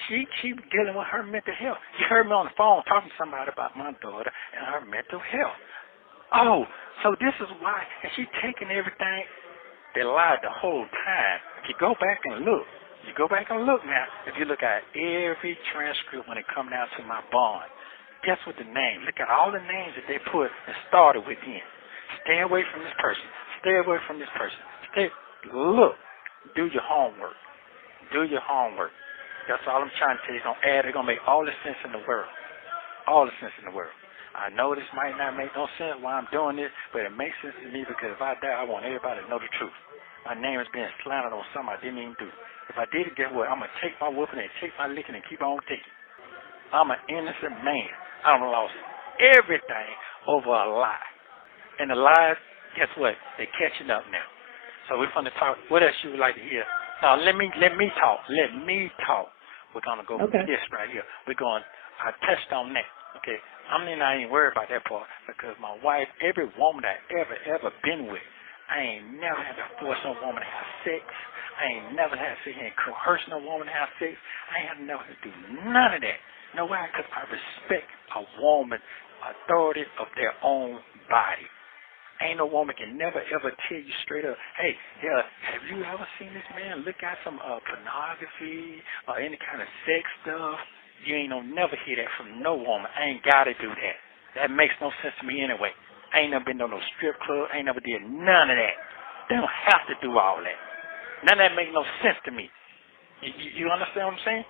dealing with her mental health. You heard me on the phone talking to somebody about my daughter and her mental health. Oh, so this is why. And she taking everything. They lied the whole time. If you go back and look now, if you look at every transcript when it come down to my bond, guess what the name? Look at all the names that they put and started with in. Stay away from this person. Stay away from this person. Look. Do your homework. Do your homework. That's all I'm trying to tell you. It's going to make all the sense in the world. All the sense in the world. I know this might not make no sense why I'm doing this, but it makes sense to me because if I die, I want everybody to know the truth. My name is being slandered on something I didn't even do. If I did it, guess what? I'm going to take my whooping and take my licking and keep on taking. I'm an innocent man. I've lost everything over a lie. And the lies, guess what? They're catching up now. So we're going to talk. What else you would like to hear? Now, let me talk. Let me talk. We're going to go with this right here. I touched on that. Okay? I'm not even worried about that part because my wife, every woman I ever been with, I ain't never had to force no woman to have sex. I ain't never had to sit here and coerce no woman to have sex. I ain't never had to do none of that. You know why? Because I respect a woman's authority of their own body. Ain't no woman can never, ever tell you straight up, hey, have you ever seen this man look at some pornography or any kind of sex stuff? You ain't gonna never hear that from no woman. I ain't got to do that. That makes no sense to me anyway. I ain't never been to no strip club. I ain't never did none of that. They don't have to do all that. None of that makes no sense to me. You understand what I'm saying?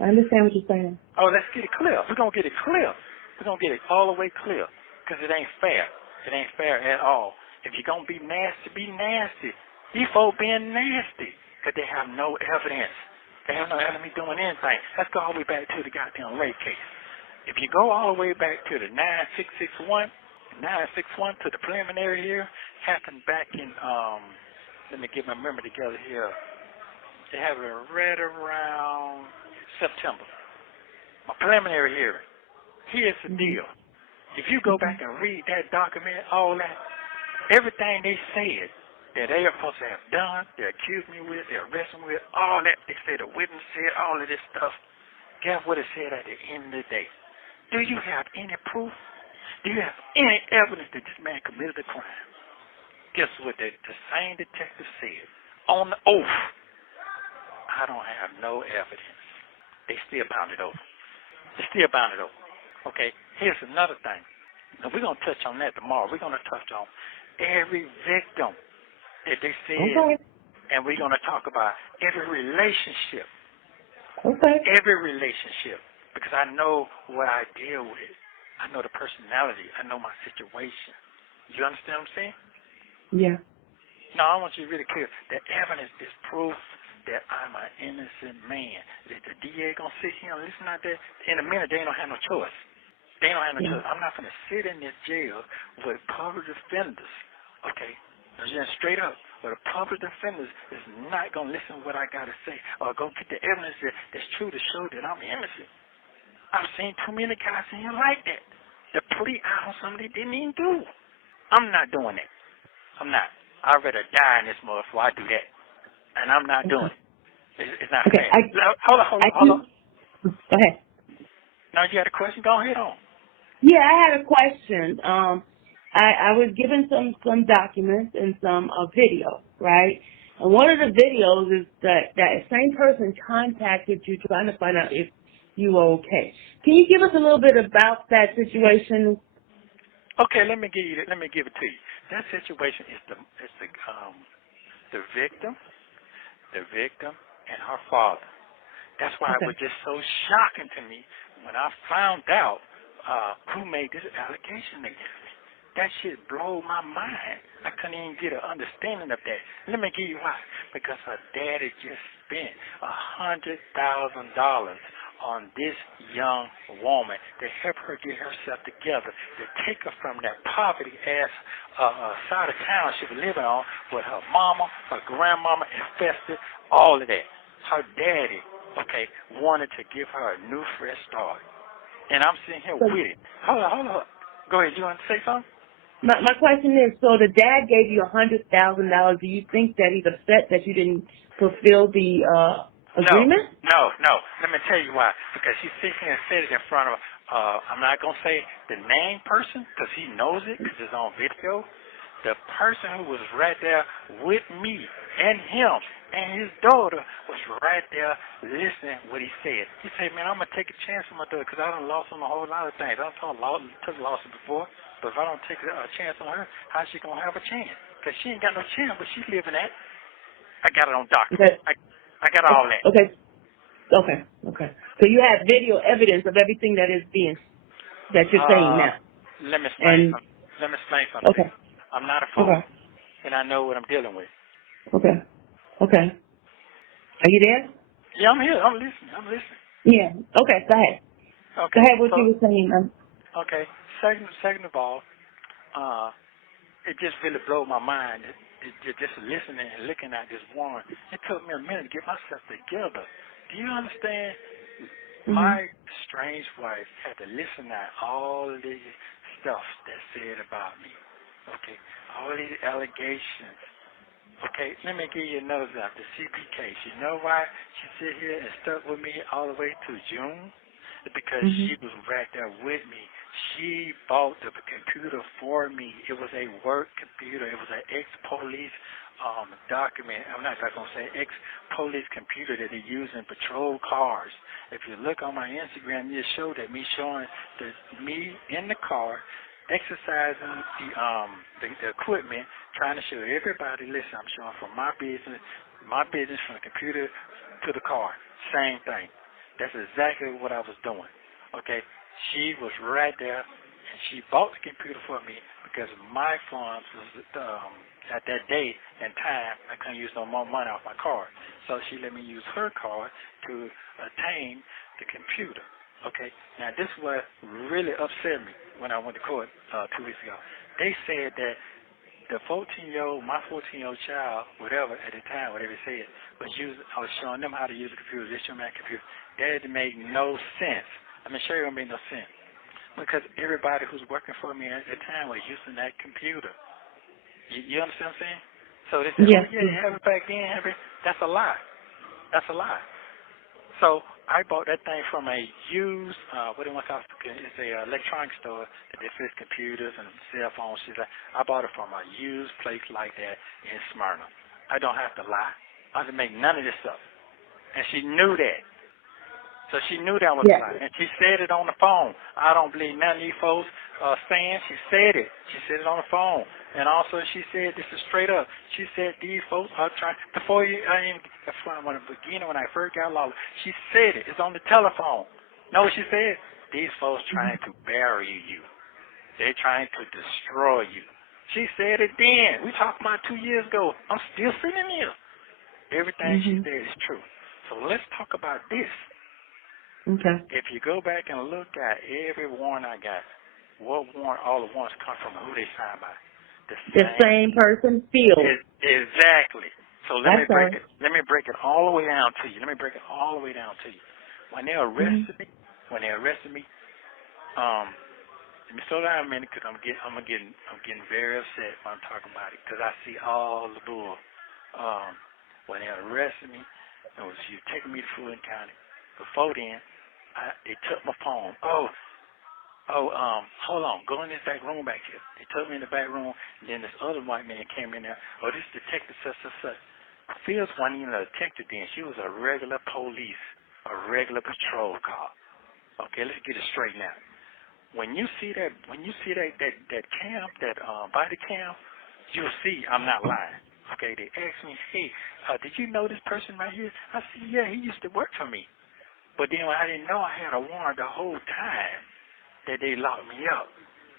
I understand what you're saying. Oh, let's get it clear. We're going to get it clear. We're going to get it all the way clear because it ain't fair. It ain't fair at all. If you're going to be nasty, be nasty. These folk being nasty because they have no evidence. They have no evidence doing anything. Let's go all the way back to the goddamn rape case. If you go all the way back to the 9661 to the preliminary here, happened back in, let me get my memory together here. They have it right around September. My preliminary hearing. Here's the deal. If you go back and read that document, all that, everything they said that they are supposed to have done, they accused me with, they arrested me with, all that, they said the witness said, all of this stuff. Guess what it said at the end of the day? Do you have any proof? Do you have any evidence that this man committed a crime? Guess what the same detective said? On the oath, I don't have no evidence. They still bound it over. Okay, here's another thing. And we're going to touch on that tomorrow. We're going to touch on every victim that they said. Okay. And we're going to talk about every relationship. Okay. Every relationship. Because I know what I deal with. I know the personality. I know my situation. You understand what I'm saying? Yeah. No, I want you to be really clear. The evidence is proof that I'm an innocent man. That the DA going to sit here and listen out there. In a minute, they don't have no choice. They don't have no choice. I'm not going to sit in this jail with public defenders. Okay? Just straight up. But the public defenders is not going to listen to what I got to say or go get the evidence that's true to show that I'm innocent. I've seen too many guys in here like that. The plea out on something they didn't even do. I'm not doing that. I'm not. I'd rather die in this mud before I do that. And I'm not doing it. It's not fair. Hold on. Go ahead. No, you had a question? Go ahead on. Yeah, I had a question. I was given some documents and some video, right? And one of the videos is that same person contacted you trying to find out if you were okay. Can you give us a little bit about that situation? Okay, let me give it to you. That situation is the victim and her father. That's why it was just so shocking to me when I found out who made this allegation against me. That shit blew my mind. I couldn't even get an understanding of that. Let me give you why. Because her daddy just spent $100,000 on this young woman to help her get herself together, to take her from that poverty-ass side of town she was living on with her mama, her grandmama, infested, all of that. Her daddy, wanted to give her a new fresh start. And I'm sitting here with it. Hold on. Go ahead. You want to say something? My question is, so the dad gave you $100,000. Do you think that he's upset that you didn't fulfill the agreement? No. Let me tell you why. Because she sits here and said it in front of, I'm not going to say the name person because he knows it because it's on video. The person who was right there with me and him and his daughter was right there listening what he said. He said, man, I'm going to take a chance on my daughter because I done lost on a whole lot of things. I took losses before, but if I don't take a chance on her, how's she going to have a chance? Because she ain't got no chance, but she's living that. I got it on document. Okay. I got all that. Okay. So you have video evidence of everything that you're saying now. Let me explain something. Okay. I'm not a fool, and I know what I'm dealing with. Okay. Are you there? Yeah, I'm here. I'm listening. Yeah. Okay. Go ahead. Okay. Go ahead. What you were saying. Okay. Second of all, it just really blew my mind. Just listening and looking at this woman, it took me a minute to get myself together. Do you understand? My strange wife had to listen to all this stuff that's said about me. Okay, all these allegations. Okay, let me give you another example. The CP case. You know why she sit here and stuck with me all the way to June? Because she was right there with me. She bought the computer for me. It was a work computer. It was an ex-police document. I'm not going to say ex-police computer that they use in patrol cars. If you look on my Instagram, you show that me showing me in the car exercising the equipment, trying to show everybody, listen, I'm showing from my business from the computer to the car. Same thing. That's exactly what I was doing. Okay? She was right there, and she bought the computer for me because my funds was at that day and time, I couldn't use no more money off my card. So she let me use her card to attain the computer. Okay? Now, this is what really upset me when I went to court 2 weeks ago. They said that the my 14-year-old child, whatever, at the time, whatever it said, I was showing them how to use the computer. They showed me that computer. That made no sense. I mean, sure it made no sense. Because everybody who's working for me at the time was using that computer. You understand what I'm saying? So they said, you have it back then. That's a lie. So I bought that thing from a used, it's a electronic store that they fix computers and cell phones. I bought it from a used place like that in Smyrna. I don't have to lie. I didn't make none of this stuff. And she knew that. So she knew that was a lie. And she said it on the phone. I don't believe none of these folks saying. She said it. She said it on the phone. And also she said, this is straight up, she said these folks are trying, before when I first got lost, she said it. It's on the telephone. Know what she said? These folks trying to bury you. They're trying to destroy you. She said it then. We talked about 2 years ago. I'm still sitting here. Everything she said is true. So let's talk about this. Okay. If you go back and look at every warrant I got, what warrant all the warrants come from, who they signed by? The same person feels. Exactly. So let me break it all the way down to you. When they arrested me, let me slow down a minute because I'm getting very upset when I'm talking about it because I see all the bull. When they arrested me, it was you taking me to Fulton County. Before then, they took my phone. Hold on, go in this back room back here. They took me in the back room, and then this other white man came in there. Oh, this detective such. Fields wasn't even a detective then. She was a regular police, a regular patrol car. Okay, let's get it straight now. When you see that cam, that body cam, you'll see I'm not lying. Okay, they asked me, hey, did you know this person right here? I said, yeah, he used to work for me. But then I didn't know I had a warrant the whole time that they locked me up.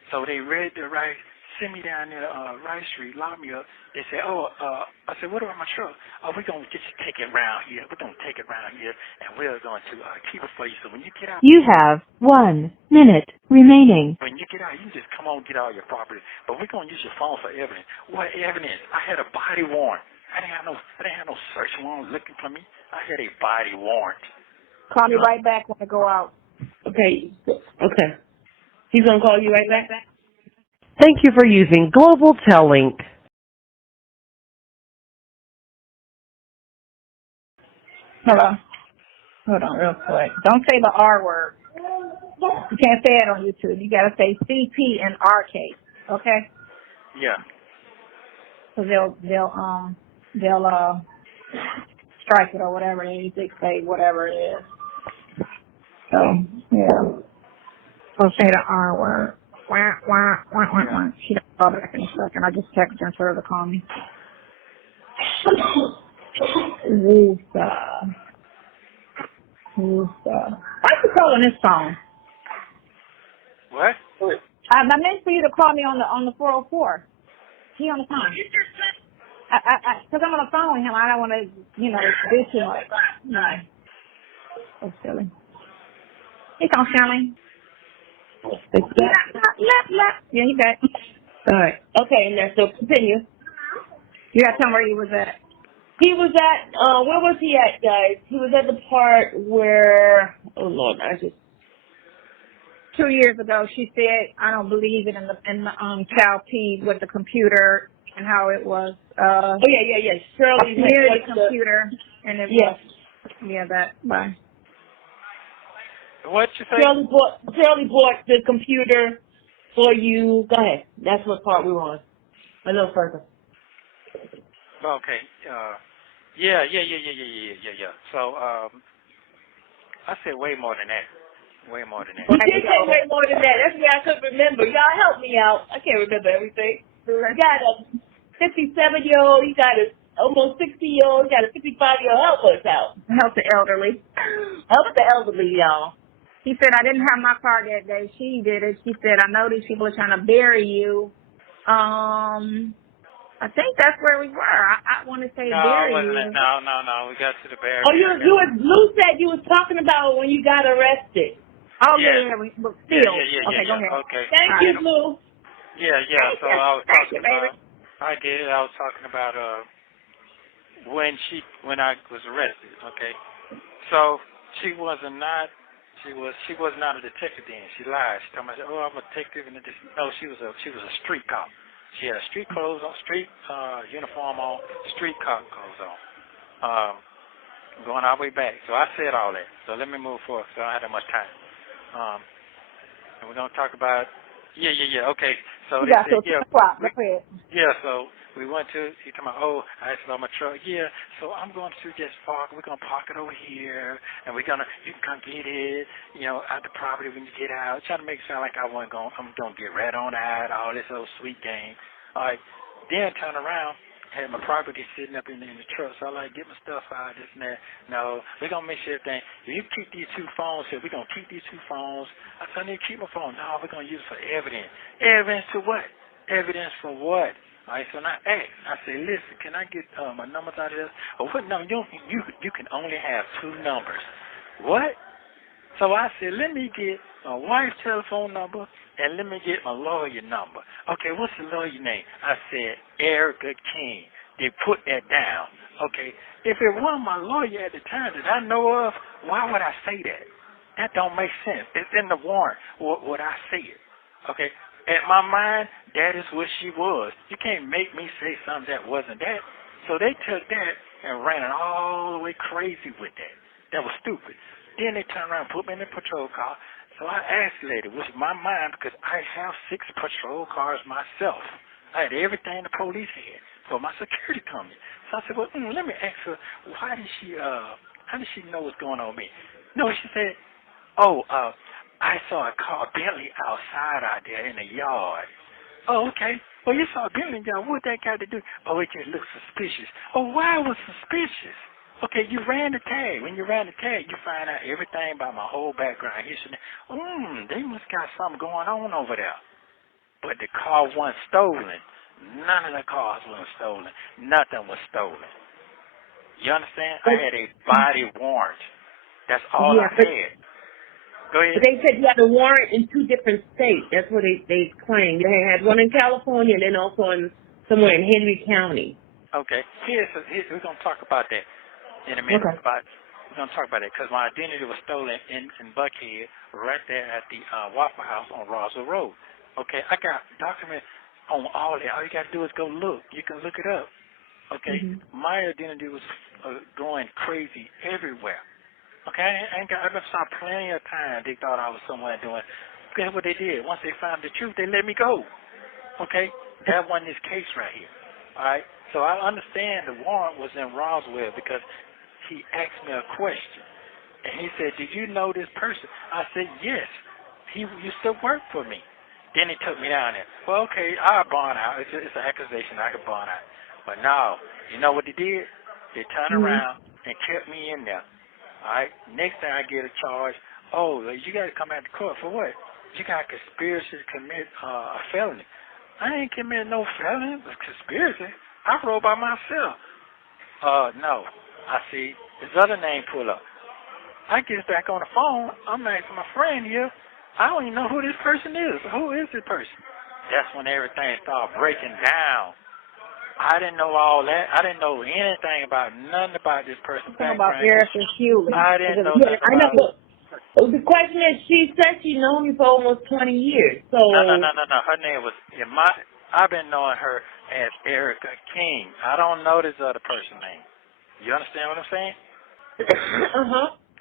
So they read the right, sent me down there Rice Street, locked me up. They said, I said, what about my truck? We're going to just take it around here. We're going to take it around here, and we're going to keep it for you. So when you get out. You have 1 minute remaining. When you get out, you can just come on and get all your property. But we're going to use your phone for evidence. What evidence? I had a body warrant. I didn't have no search warrant looking for me. I had a body warrant. Call me right back when I go out. Okay. He's going to call you right back? Thank you for using Global Tellink. Hold on real quick. Don't say the R word. You can't say it on YouTube. You got to say CP in our case, okay? Yeah. So they'll strike it or whatever they need to say, whatever it is. So, yeah. So say the R word. Wah. She don't call back in a second. I just texted her and told her to call me. Lisa. Why you calling this phone? What? I meant for you to call me on the 404. He on the phone. Because I'm on the phone with him. I don't want to, do too much. No. So silly. He's on Shirley. Yeah, he back. All right. Okay, Nesto, continue. You got to tell me where he was at. He was at, where was he at, guys? He was at the part where, oh, Lord, 2 years ago, she said, I don't believe it in the child P with the computer and how it was. Yeah. Shirley near the computer. And it was. Yeah, that. Bye. What you say? Shirley bought the computer for you. Go ahead. That's what part we were on. A little further. Okay. Yeah. So, I said way more than that. You did say way more than that. That's why I couldn't remember. Y'all help me out. I can't remember everything. You got a 57-year-old. You got a almost 60-year-old. You got a 55-year-old. Help us out. Help the elderly. Help the elderly, y'all. He said, I didn't have my car that day. She did it. She said, I know these people are trying to bury you. I think that's where we were. I want to say bury you. No. We got to the bury. Oh, Lou said you was talking about when you got arrested. Oh, yeah. Still. Yeah. Okay, go ahead. Okay. Thank you, Lou. Yeah. So I was talking about. I did. I was talking about when I was arrested. Okay. So she was not a detective then. She lied. She told me, I'm a detective, and no, she was a street cop. She had street clothes on, street uniform on, street cop clothes on. Going all the way back. So I said all that. So let me move forward. So I don't have that much time. And we're gonna talk about. Yeah. Okay. So they said, Go ahead. Yeah. So we went to, he told me, oh, I asked about my truck. Yeah, so I'm going to just park. We're going to park it over here, and you can come get it, at the property when you get out. Trying to make it sound like I'm going to get right on out, all this old sweet game. All right, then turn around. Had my property sitting up in the truck, so I like get my stuff out, this and that. No, we're gonna make sure everything. If you keep these two phones here, we're gonna keep these two phones. I said, I need to keep my phone. No, we're gonna use it for evidence. Evidence to what? Evidence for what? All right, so now I say, listen, can I get my numbers out of this? Or what number? You can only have two numbers. What? So I said, let me get my wife's telephone number and let me get my lawyer number. Okay, what's the lawyer name? I said, Erica King. They put that down. Okay, if it wasn't my lawyer at the time that I know of, why would I say that? That don't make sense. It's in the warrant. Would I say it? Okay, at my mind, that is what she was. You can't make me say something that wasn't that. So they took that and ran it all the way crazy with that. That was stupid. Then they turned around and put me in the patrol car. So I asked the lady, what's my mind, because I have 6 patrol cars myself. I had everything the police had for my security company. So I said, well, let me ask her, how did she know what's going on with me? No, she said, I saw a car, Bentley, outside out there in the yard. Oh, okay. Well, you saw a Bentley there. What that got to do? Oh, it just looks suspicious. Oh, why was suspicious? Okay, you ran the tag. When you ran the tag, you find out everything about my whole background history. They must got something going on over there. But the car wasn't stolen. None of the cars were stolen. Nothing was stolen. You understand? I had a body warrant. That's all I had. Go ahead. But they said you had a warrant in 2 different states. That's what they claimed. They had one in California and then also somewhere in Henry County. Okay. We're going to talk about that in a minute. Okay. We're going to talk about it because my identity was stolen in Buckhead right there at the Waffle House on Roswell Road. Okay, I got documents on all that. All you got to do is go look. You can look it up. Okay, My identity was going crazy everywhere. Okay, I saw plenty of time they thought I was somewhere doing. Guess what they did? Once they found the truth, they let me go. Okay, that wasn't this case right here. All right, so I understand the warrant was in Roswell because he asked me a question, and he said, did you know this person? I said, yes. He used to work for me. Then he took me down there. Well, okay, I'll bond out. It's an accusation I could bond out. But no, you know what they did? They turned around and kept me in there. All right, next time I get a charge, you got to come out to court for what? You got conspiracy to commit a felony. I ain't committed no felony. It was conspiracy. I rode by myself. No. I see this other name pull up. I get back on the phone. I'm asking my friend here. I don't even know who this person is. Who is this person? That's when everything started breaking down. I didn't know all that. I didn't know anything about nothing about this person's background. About Ernest and Shirley. I didn't know nothing I know. about The question is, she said she known you for almost 20 years. So No. Her name was I've been knowing her as Erica King. I don't know this other person's name. You understand what I'm saying?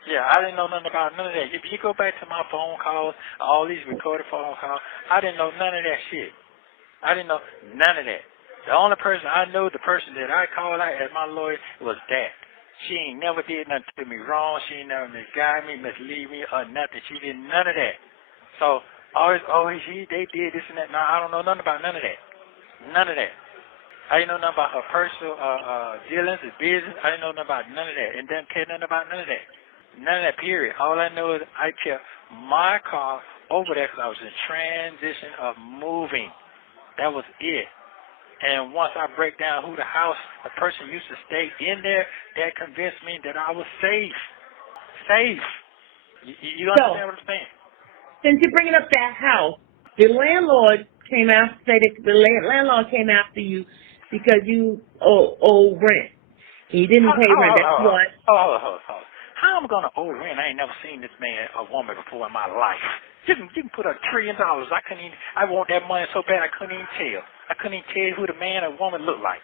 Yeah, I didn't know nothing about none of that. If you go back to my phone calls, all these recorded phone calls, I didn't know none of that shit. I didn't know none of that. The only person I know, the person that I called out as my lawyer, was that. She ain't never did nothing to me wrong. She ain't never misguided me, mislead me, or nothing. She did none of that. So, they did this and that. No, I don't know nothing about none of that. None of that. I didn't know nothing about her personal dealings, her business. I didn't know nothing about none of that. And didn't care nothing about none of that. None of that, period. All I know is I kept my car over there because I was in transition of moving. That was it. And once I break down who the person used to stay in there, that convinced me that I was safe. Safe. You understand what I'm saying? Since you're bringing up that house, the landlord came after you because you owe rent. You didn't pay rent. That's what. How am I gonna owe rent? I ain't never seen this man or woman before in my life. You can put $1 trillion. I want that money so bad I couldn't even tell. I couldn't even tell who the man or woman looked like.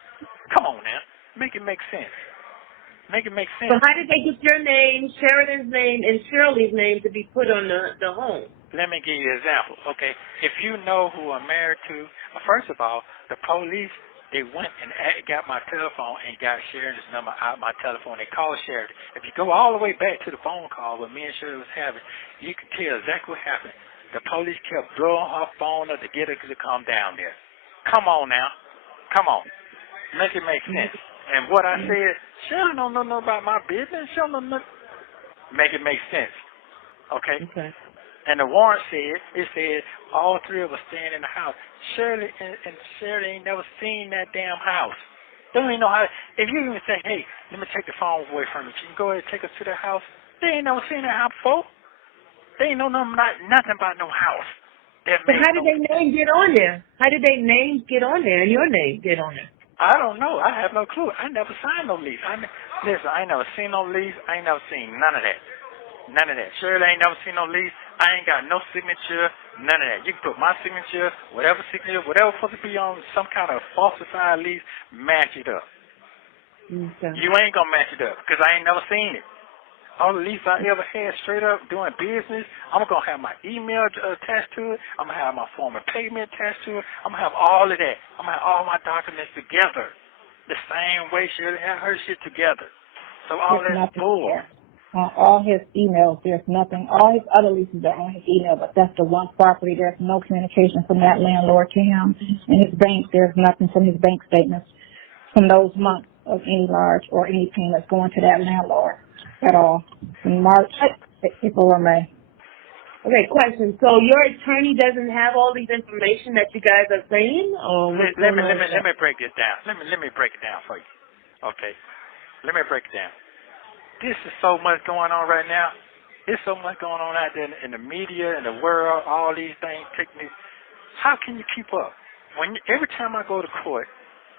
Come on now, make it make sense. Make it make sense. So how did they get your name, Sheridan's name, and Shirley's name to be put on the home? Let me give you an example. Okay, if you know who I'm married to, first of all, the police They went and got my telephone and got Shirley's number out of my telephone. They called Shirley. If you go all the way back to the phone call where me and Shirley was having, you can tell exactly what happened. The police kept blowing her phone up to get her to come down there. Come on now. Come on. Make it make sense. And what I said, Shirley don't know nothing about my business. She don't know nothing. Make it make sense. Okay? Okay. And the warrant said all three of us staying in the house. Shirley and Shirley ain't never seen that damn house. They don't even know how. If you even say, hey, let me take the phone away from you, you can go ahead and take us to the house. They ain't never seen that house before. They ain't know nothing about no house. But how did their names get on there? How did their names get on there and your name get on there? I don't know. I have no clue. I never signed no lease. Listen, I ain't never seen no lease. I ain't never seen none of that. None of that. Shirley ain't never seen no lease. I ain't got no signature, none of that. You can put my signature, whatever supposed to be on some kind of falsified lease, match it up. Okay. You ain't going to match it up because I ain't never seen it. All the lease I ever had straight up doing business, I'm going to have my email attached to it. I'm going to have my form of payment attached to it. I'm going to have all of that. I'm going to have all my documents together the same way Shirley had her shit together. So all that's bull. On all his emails, there's nothing. All his other leases are on his email, but that's the one property. There's no communication from that landlord to him. And his bank, there's nothing from his bank statements from those months of any large or any payments going to that landlord at all. In March, April, or May. Okay, question. So your attorney doesn't have all these information that you guys are saying? Or let me break it down. Let me break it down for you. Okay. Let me break it down. This is so much going on right now. There's so much going on out there in the media, in the world, all these things, techniques. How can you keep up? Every time I go to court,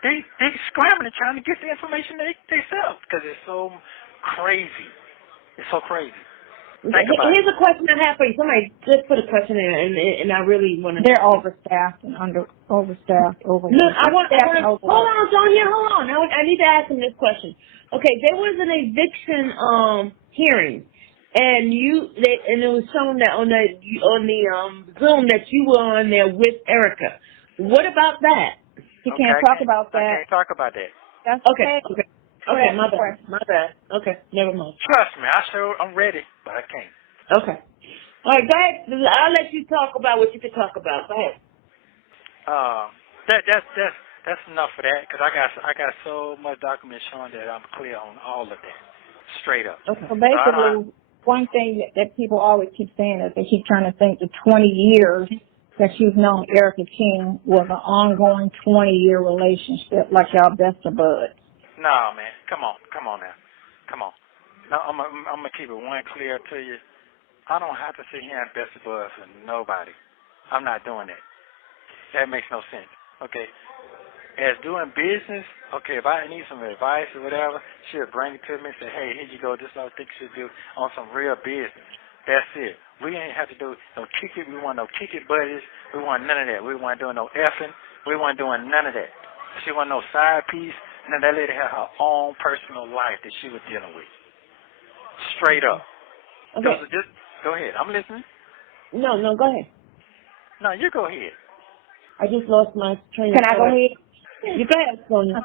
they scrambling trying to get the information themselves because it's so crazy. It's so crazy. Here's a question I have for you. Somebody just put a question in, and I really want to. They're overstaffed and overstaffed. Look, I want hold on, Sonya, hold on. I need to ask him this question. Okay, there was an eviction hearing, and it was shown that on the Zoom that you were on there with Erica. What about that? He can't talk about that. I can't talk about that. That's okay. Okay, my bad. Okay, never mind. Trust me, I'm ready, but I can't. Okay. All right, go ahead. I'll let you talk about what you can talk about. Go ahead. That's enough for that because I got so much documents showing that I'm clear on all of that, straight up. Okay. So basically, one thing that people always keep saying is they keep trying to think the 20 years that you've known Erica King was an ongoing 20-year relationship, like y'all best of buds. No, man. Come on now. Come on. No, I'm gonna keep it one clear to you. I don't have to sit here and best of buds for nobody. I'm not doing that. That makes no sense. Okay. As doing business, okay, if I need some advice or whatever, she'll bring it to me and say, hey, here you go, this is what I think you should do on some real business. That's it. We ain't have to do no ticket. We want no ticket buddies. We want none of that. We weren't doing no effing. We weren't doing none of that. She wasn't no side piece. Now that lady had her own personal life that she was dealing with. Straight up. Okay. Just go ahead. I'm listening. No, go ahead. No, you go ahead. I just lost my train of thought. Can I go ahead? You go ahead, Sonya.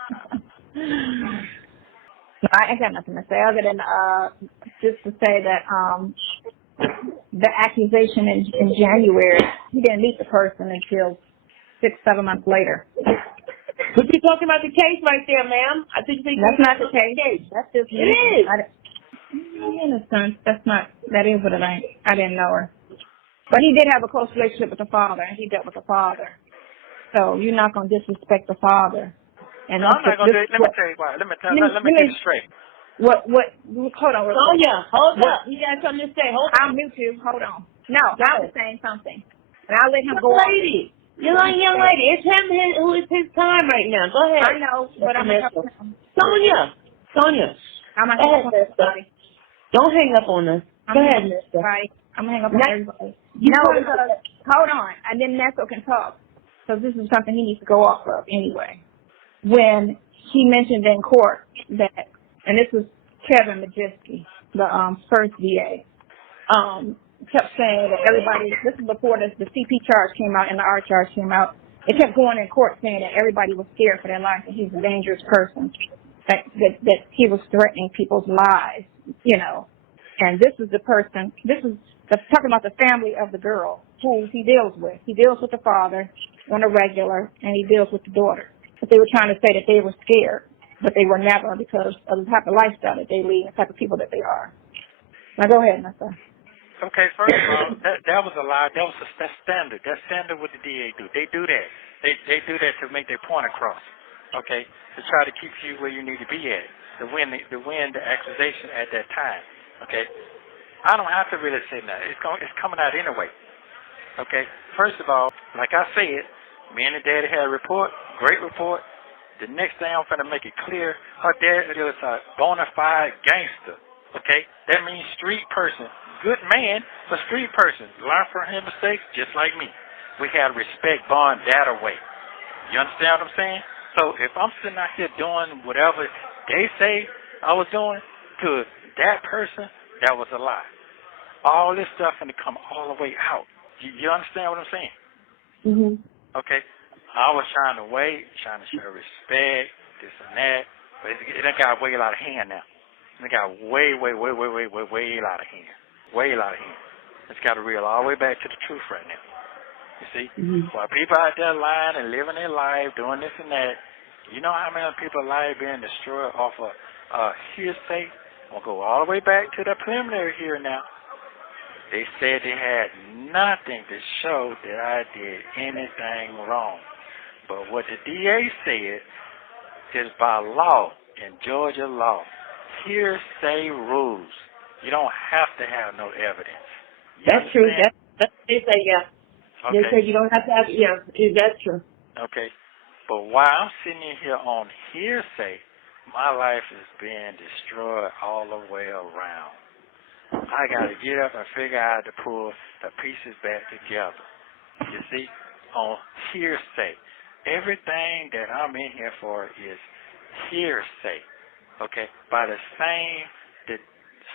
No, I ain't got nothing to say other than just to say that the accusation in January, he didn't meet the person until 6-7 months later. But you're talking about the case right there, ma'am. I think that's not the case. That's just it is. In a sense, that is what it ain't. I didn't know her. But he did have a close relationship with the father, and he dealt with the father. So you're not going to disrespect the father. And no, I'm not going to do it. Let me tell you why. Let me get it straight. Hold on. Sonya, hold up. You got something to say. Hold on. I'll mute you. Hold on. No, I was saying something. And I'll let him go on. Lady. You're like a young lady. It's him who is his time right now. Go ahead. I know, but I'm going to help him. Sonya. I'm going to help everybody. Don't hang up on us. Go ahead, Nesto. Right. I'm going to hang up on everybody. Hold on. And then Nesto can talk. So this is something he needs to go off of anyway. When he mentioned in court that, and this was Kevin Majewski, the first DA, kept saying that everybody, this is before the CP charge came out and the R charge came out, They kept going in court saying that everybody was scared for their life, and he's a dangerous person, that he was threatening people's lives, you know. And this is the person, talking about the family of the girl who he deals with. He deals with the father on a regular, and he deals with the daughter. But they were trying to say that they were scared, but they were never, because of the type of lifestyle that they lead, the type of people that they are. Now go ahead, Nessa. Okay, first of all, that was a lie. That's standard. That's standard what the DA do. They do that. They do that to make their point across. Okay, to try to keep you where you need to be at, to win the accusation at that time. Okay, I don't have to really say nothing. It's coming out anyway. Okay, first of all, like I said, me and the daddy had a report, great report. The next thing I'm going to make it clear, her dad is a bona fide gangster. Okay, that means street person. Good man, but street person. Learn from his mistakes, just like me. We had respect bond that away. You understand what I'm saying? So if I'm sitting out here doing whatever they say I was doing to that person, that was a lie. All this stuff going to come all the way out. You understand what I'm saying? Mhm. Okay. I was trying to wait, trying to show respect, this and that, but it done got way out of hand now. It got way out of hand. Way out of hand. It's got to reel all the way back to the truth right now. You see? Mhm. While people out there lying and living their life, doing this and that, you know how many people's lives being destroyed off of hearsay? I'll go all the way back to the preliminary here now. They said they had nothing to show that I did anything wrong. But what the DA said is by law, in Georgia law, hearsay rules. You don't have to have no evidence. That's true. That's they say, yeah. Okay. They say you don't have to have, yeah, that's true. Okay. But while I'm sitting in here on hearsay, my life is being destroyed all the way around. I got to get up and figure out to pull the pieces back together. You see, on hearsay. Everything that I'm in here for is hearsay. Okay? By the same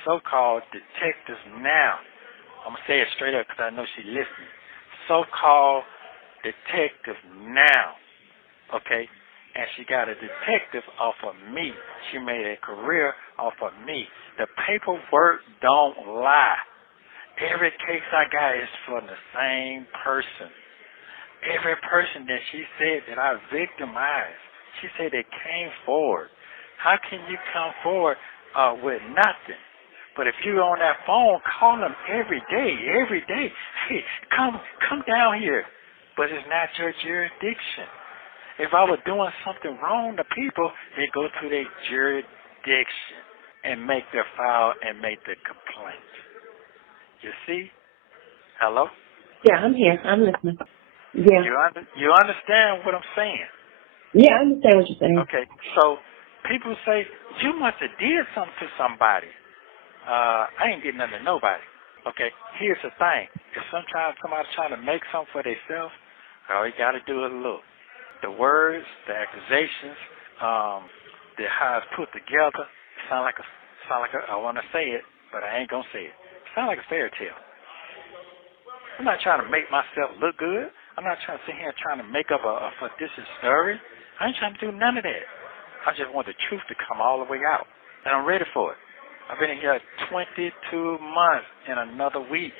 so-called detectives now. I'm going to say it straight up because I know she's listening. So-called detective now. Okay? And she got a detective off of me. She made a career off of me. The paperwork don't lie. Every case I got is from the same person. Every person that she said that I victimized, she said they came forward. How can you come forward with nothing? But if you're on that phone, call them every day. Hey, come down here. But it's not your jurisdiction. If I was doing something wrong to people, they go to their jurisdiction and make their file and make the complaint. You see? Hello? Yeah, I'm here. I'm listening. Yeah. You understand what I'm saying? Yeah, I understand what you're saying. Okay, so people say, you must have did something to somebody. I ain't did nothing to nobody. Okay, here's the thing. If sometimes somebody's trying to make something for themselves, all you got to do is look. The words, the accusations, how it's put together, sound like I want to say it, but I ain't going to say it. Sound like a fairy tale. I'm not trying to make myself look good. I'm not trying to sit here trying to make up a fictitious story. I ain't trying to do none of that. I just want the truth to come all the way out. And I'm ready for it. I've been in here 22 months in another week.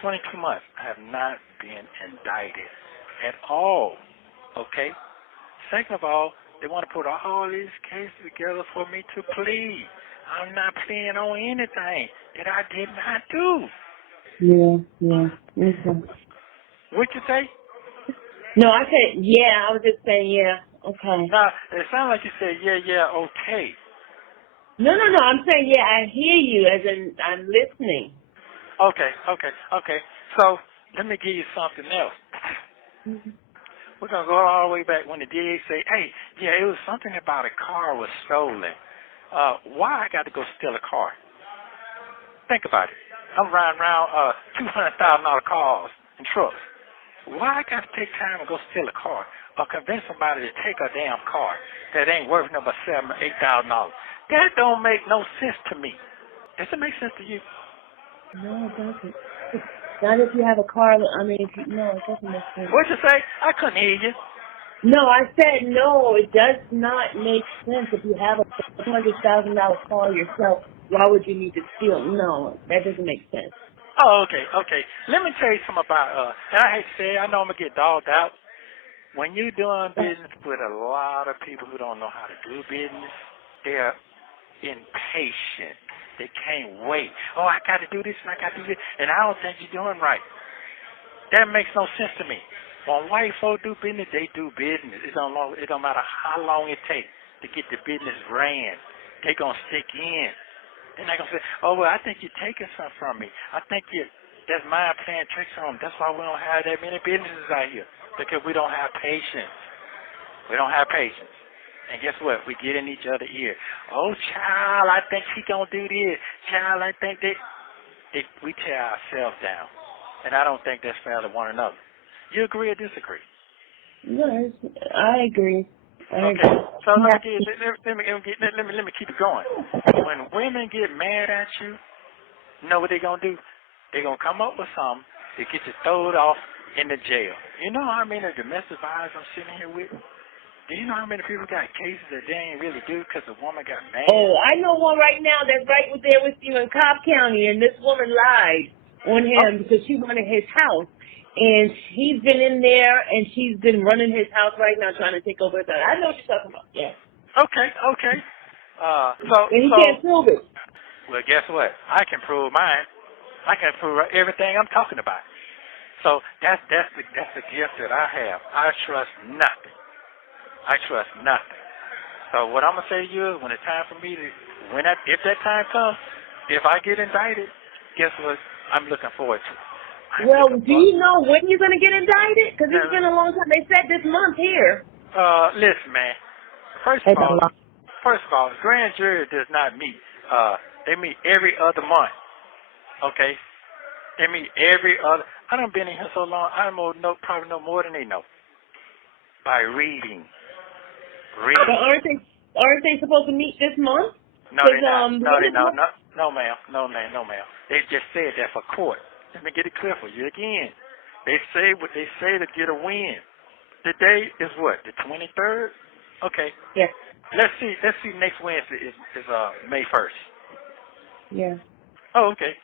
22 months. I have not been indicted at all. Okay? Second of all, they want to put all these cases together for me to plead. I'm not pleading on anything that I did not do. Yeah. Okay. What you say? No, I said, yeah. I was just saying, yeah. Okay. Now, it sounds like you said, yeah, okay. No. I'm saying, yeah, I hear you, as in I'm listening. Okay. So, let me give you something else. Mm-hmm. We're going to go all the way back when the DA say, hey, yeah, it was something about a car was stolen. Why I got to go steal a car? Think about it. I'm riding around $200,000 cars and trucks. Why I got to take time and go steal a car or convince somebody to take a damn car that ain't worth no but $7,000 or $8,000? That don't make no sense to me. Does it make sense to you? No, it doesn't. Not if you have a car. I mean, no, it doesn't make sense. What'd you say? I couldn't hear you. No, I said no. It does not make sense if you have a $200,000 car yourself. Why would you need to steal? No, that doesn't make sense. Oh, okay. Let me tell you something about, and I hate to say it, I know I'm going to get dogged out. When you're doing business with a lot of people who don't know how to do business, they're impatient. They can't wait. Oh, I got to do this and I got to do this, and I don't think you're doing right. That makes no sense to me. When white folk do business, they do business. It don't matter how long it takes to get the business ran. They going to stick in. They're not going to say, oh, well, I think you're taking something from me. I think that's mind playing tricks on them. That's why we don't have that many businesses out here, because we don't have patience. We don't have patience. And guess what? We get in each other's ear. Oh, child, I think she going to do this. Child, I think we tear ourselves down. And I don't think that's fair to one another. You agree or disagree? No, I agree. Okay. So let me keep it going. When women get mad at you, you know what they're gonna do? They're gonna come up with something to get you thrown off in the jail. You know how many domestic violence I'm sitting here with? Do you know how many people got cases that they ain't really do because the woman got mad? Oh, I know one right now that's right there with you in Cobb County, and this woman lied on him because she wanted his house. And he's been in there, and she's been running his house right now trying to take over his house. I know what you're talking about, yeah. Okay. And he can't prove it. Well, guess what? I can prove mine. I can prove everything I'm talking about. So that's the gift that I have. I trust nothing. So what I'm going to say to you is when it's time for me to, if that time comes, if I get indicted, guess what? I'm looking forward to it. Well, do you know when you're going to get indicted? Because it's been a long time. They said this month here. Listen, man. First of all, the grand jury does not meet. They meet every other month. Okay? They meet every other. I done been in here so long, I probably know more than they know. By reading. But aren't they supposed to meet this month? No, they're not. No, ma'am. They just said that for court. Let me get it clear for you again. They say what they say to get a win. The day is what? The 23rd? Okay. Yes. Let's see. Next Wednesday is May 1st. Yeah. Oh, okay.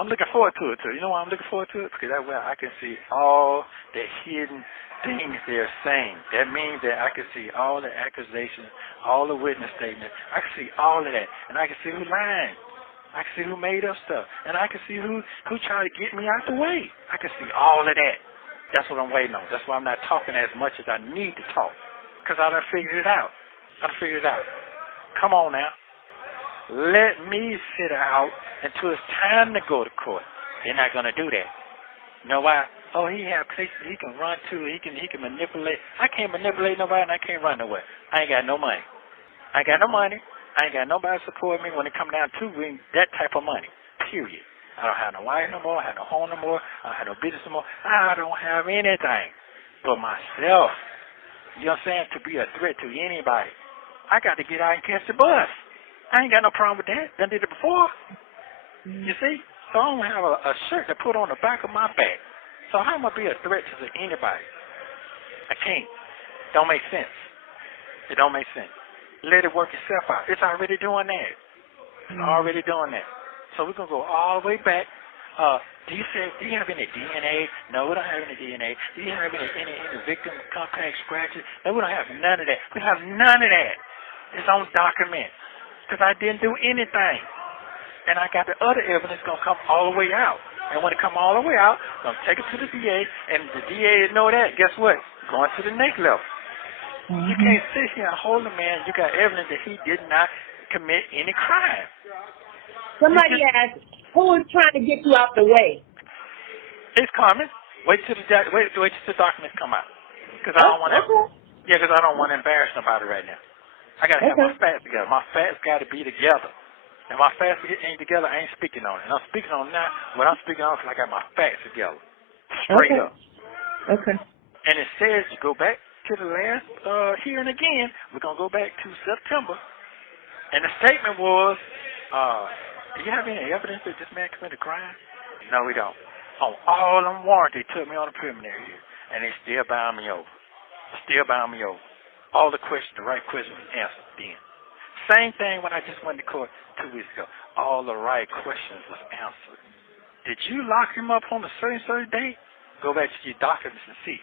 I'm looking forward to it too. You know why I'm looking forward to it? Because that way I can see all the hidden things they're saying. That means that I can see all the accusations, all the witness statements. I can see all of that, and I can see who's lying. I can see who made up stuff, and I can see who tried to get me out the way. I can see all of that. That's what I'm waiting on. That's why I'm not talking as much as I need to talk, because I done figured it out. Come on now. Let me sit out until it's time to go to court. They're not going to do that. You know why? Oh, he have places he can run to. He can manipulate. I can't manipulate nobody, and I can't run nowhere. I ain't got no money. I ain't got nobody support me when it come down to that type of money, period. I don't have no wife no more. I have no home no more. I don't have no business no more. I don't have anything but myself. You know what I'm saying? To be a threat to anybody. I got to get out and catch the bus. I ain't got no problem with that. Done did it before. You see? So I don't have a shirt to put on the back of my back. So how am I be a threat to anybody? I can't. Don't make sense. It don't make sense. Let it work itself out. It's already doing that. So we're going to go all the way back. Do you have any DNA? No, we don't have any DNA. Do you have any victim contact scratches? No, we don't have none of that. We have none of that. It's on document. Because I didn't do anything. And I got the other evidence going to come all the way out. And when it come all the way out, I'm going to take it to the DA. And the DA know that. Guess what? Going to the next level. You can't sit here and hold a man. You got evidence that he did not commit any crime. Somebody asked, who is trying to get you out the way? It's coming. Wait till the documents come out. Because I don't want to. Yeah, because I don't want to embarrass nobody right now. I got to have my facts together. My facts got to be together. And my facts ain't together, I ain't speaking on it. And I'm speaking on now. What I'm speaking on is I got my facts together. Straight up. Okay. And it says you go back to the last hearing again. We're going to go back to September. And the statement was, do you have any evidence that this man committed a crime? No, we don't. on all them warrants they took me on the preliminary here, and they still bound me over. Still bound me over. All the questions, the right questions was answered then. Same thing when I just went to court 2 weeks ago. All the right questions was answered. Did you lock him up on a certain date? Go back to your documents and see.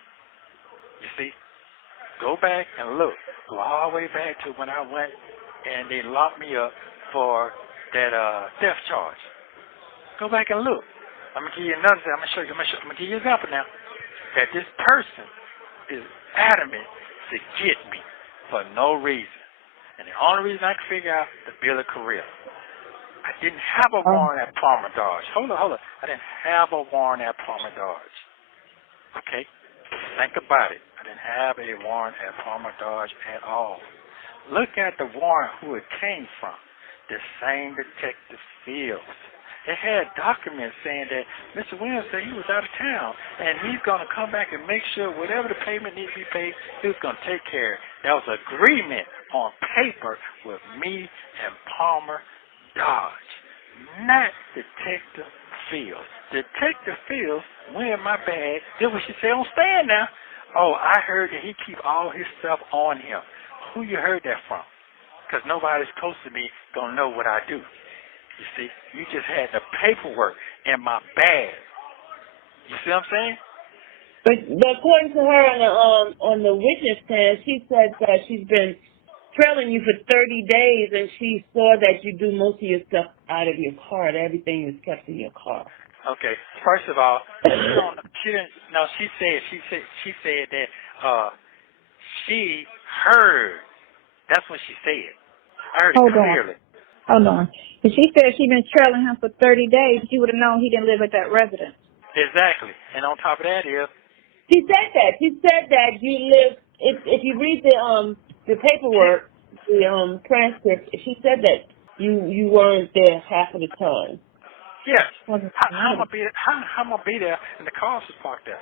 You see? Go back and look. Go all the way back to when I went and they locked me up for that theft charge. Go back and look. I'm gonna give you another thing. I'm gonna give you an example now. That this person is adamant to get me for no reason. And the only reason I can figure out the bill of career. I didn't have a warrant at Palmer Dodge. Hold on. I didn't have a warrant at Palmer Dodge. Okay? Think about it. I didn't have a warrant at Palmer Dodge at all. Look at the warrant who it came from. The same Detective Fields. It had documents saying that Mr. Williams said he was out of town, and he's going to come back and make sure whatever the payment needs to be paid, he was going to take care of it. That was agreement on paper with me and Palmer Dodge, not Detective Fields. Detective Fields went in my bag, did what she said on stand now. Oh, I heard that he keep all his stuff on him. Who you heard that from? Because nobody's close to me going to know what I do. You see, you just had the paperwork in my bag. You see what I'm saying? But according to her on the witness stand, she said that she's been trailing you for 30 days, and she saw that you do most of your stuff out of your car. That everything is kept in your car. Okay. First of all, she didn't. No, she said that she heard. That's what she said. I heard it clearly. Hold on. If she said she'd been trailing him for 30 days, you would have known he didn't live at that residence. Exactly. And on top of that is... She said that. She said that you live... If you read the paperwork, the transcript, she said that you weren't there half of the time. Yes. How am I be there and the car was parked there?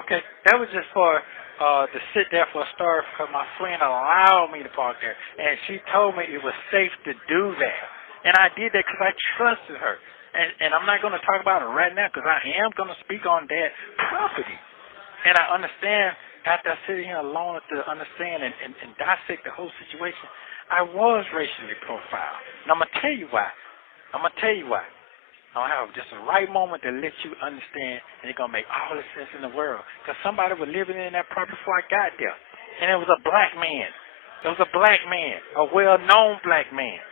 Okay. That was just for... to sit there for a start because my friend allowed me to park there. And she told me it was safe to do that. And I did that because I trusted her. And I'm not going to talk about it right now because I am going to speak on that property. And I understand, after I sit here alone to understand and dissect the whole situation, I was racially profiled. And I'm going to tell you why. I'm going to have just the right moment to let you understand, and it's going to make all the sense in the world. Because somebody was living in that property before I got there. And it was a black man. It was a black man, a well-known black man.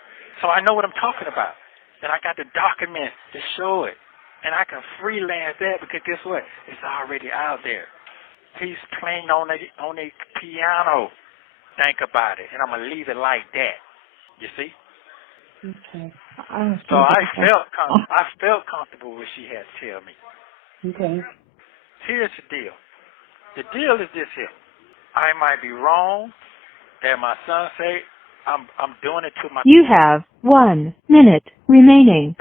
So I know what I'm talking about. And I got the documents to show it. And I can freelance that because guess what? It's already out there. He's playing on a piano. Think about it. And I'm going to leave it like that. You see? Okay. So I felt comfortable with what she had to tell me. Okay. Here's the deal. The deal is this here. I might be wrong. That my son say I'm doing it to my... You have 1 minute remaining.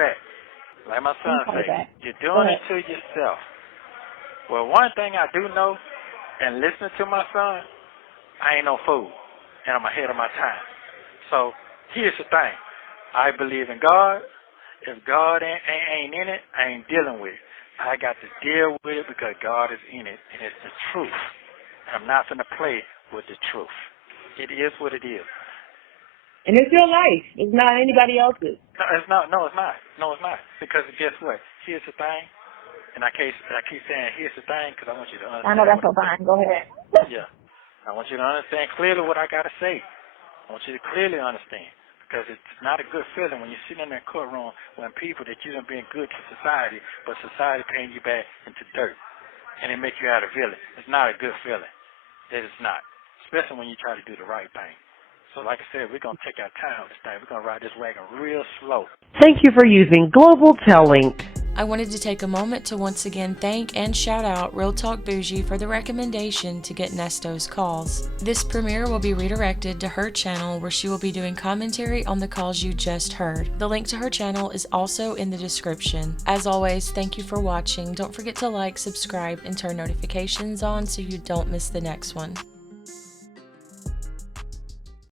Like my son say, you're doing it to yourself. Well, one thing I do know, and listening to my son, I ain't no fool, and I'm ahead of my time. So here's the thing. I believe in God. If God ain't in it, I ain't dealing with it. I got to deal with it because God is in it, and it's the truth. And I'm not going to play with the truth. It is what it is. And it's your life. It's not anybody else's. No, it's not. No, it's not. Because guess what? Here's the thing. And I keep saying, here's the thing, because I want you to understand. I know that's so fine. Go ahead. Yeah. I want you to understand clearly what I got to say. I want you to clearly understand. Because it's not a good feeling when you're sitting in that courtroom when people that you done been good to society, but society paying you back into dirt. And it make you out of villain. It's not a good feeling. It is not. Especially when you try to do the right thing. So like I said, we're going to take our time with this thing. We're going to ride this wagon real slow. Thank you for using Global Tellink. I wanted to take a moment to once again thank and shout out Real Talk Bougie for the recommendation to get Nesto's calls. This premiere will be redirected to her channel where she will be doing commentary on the calls you just heard. The link to her channel is also in the description. As always, thank you for watching. Don't forget to like, subscribe, and turn notifications on so you don't miss the next one.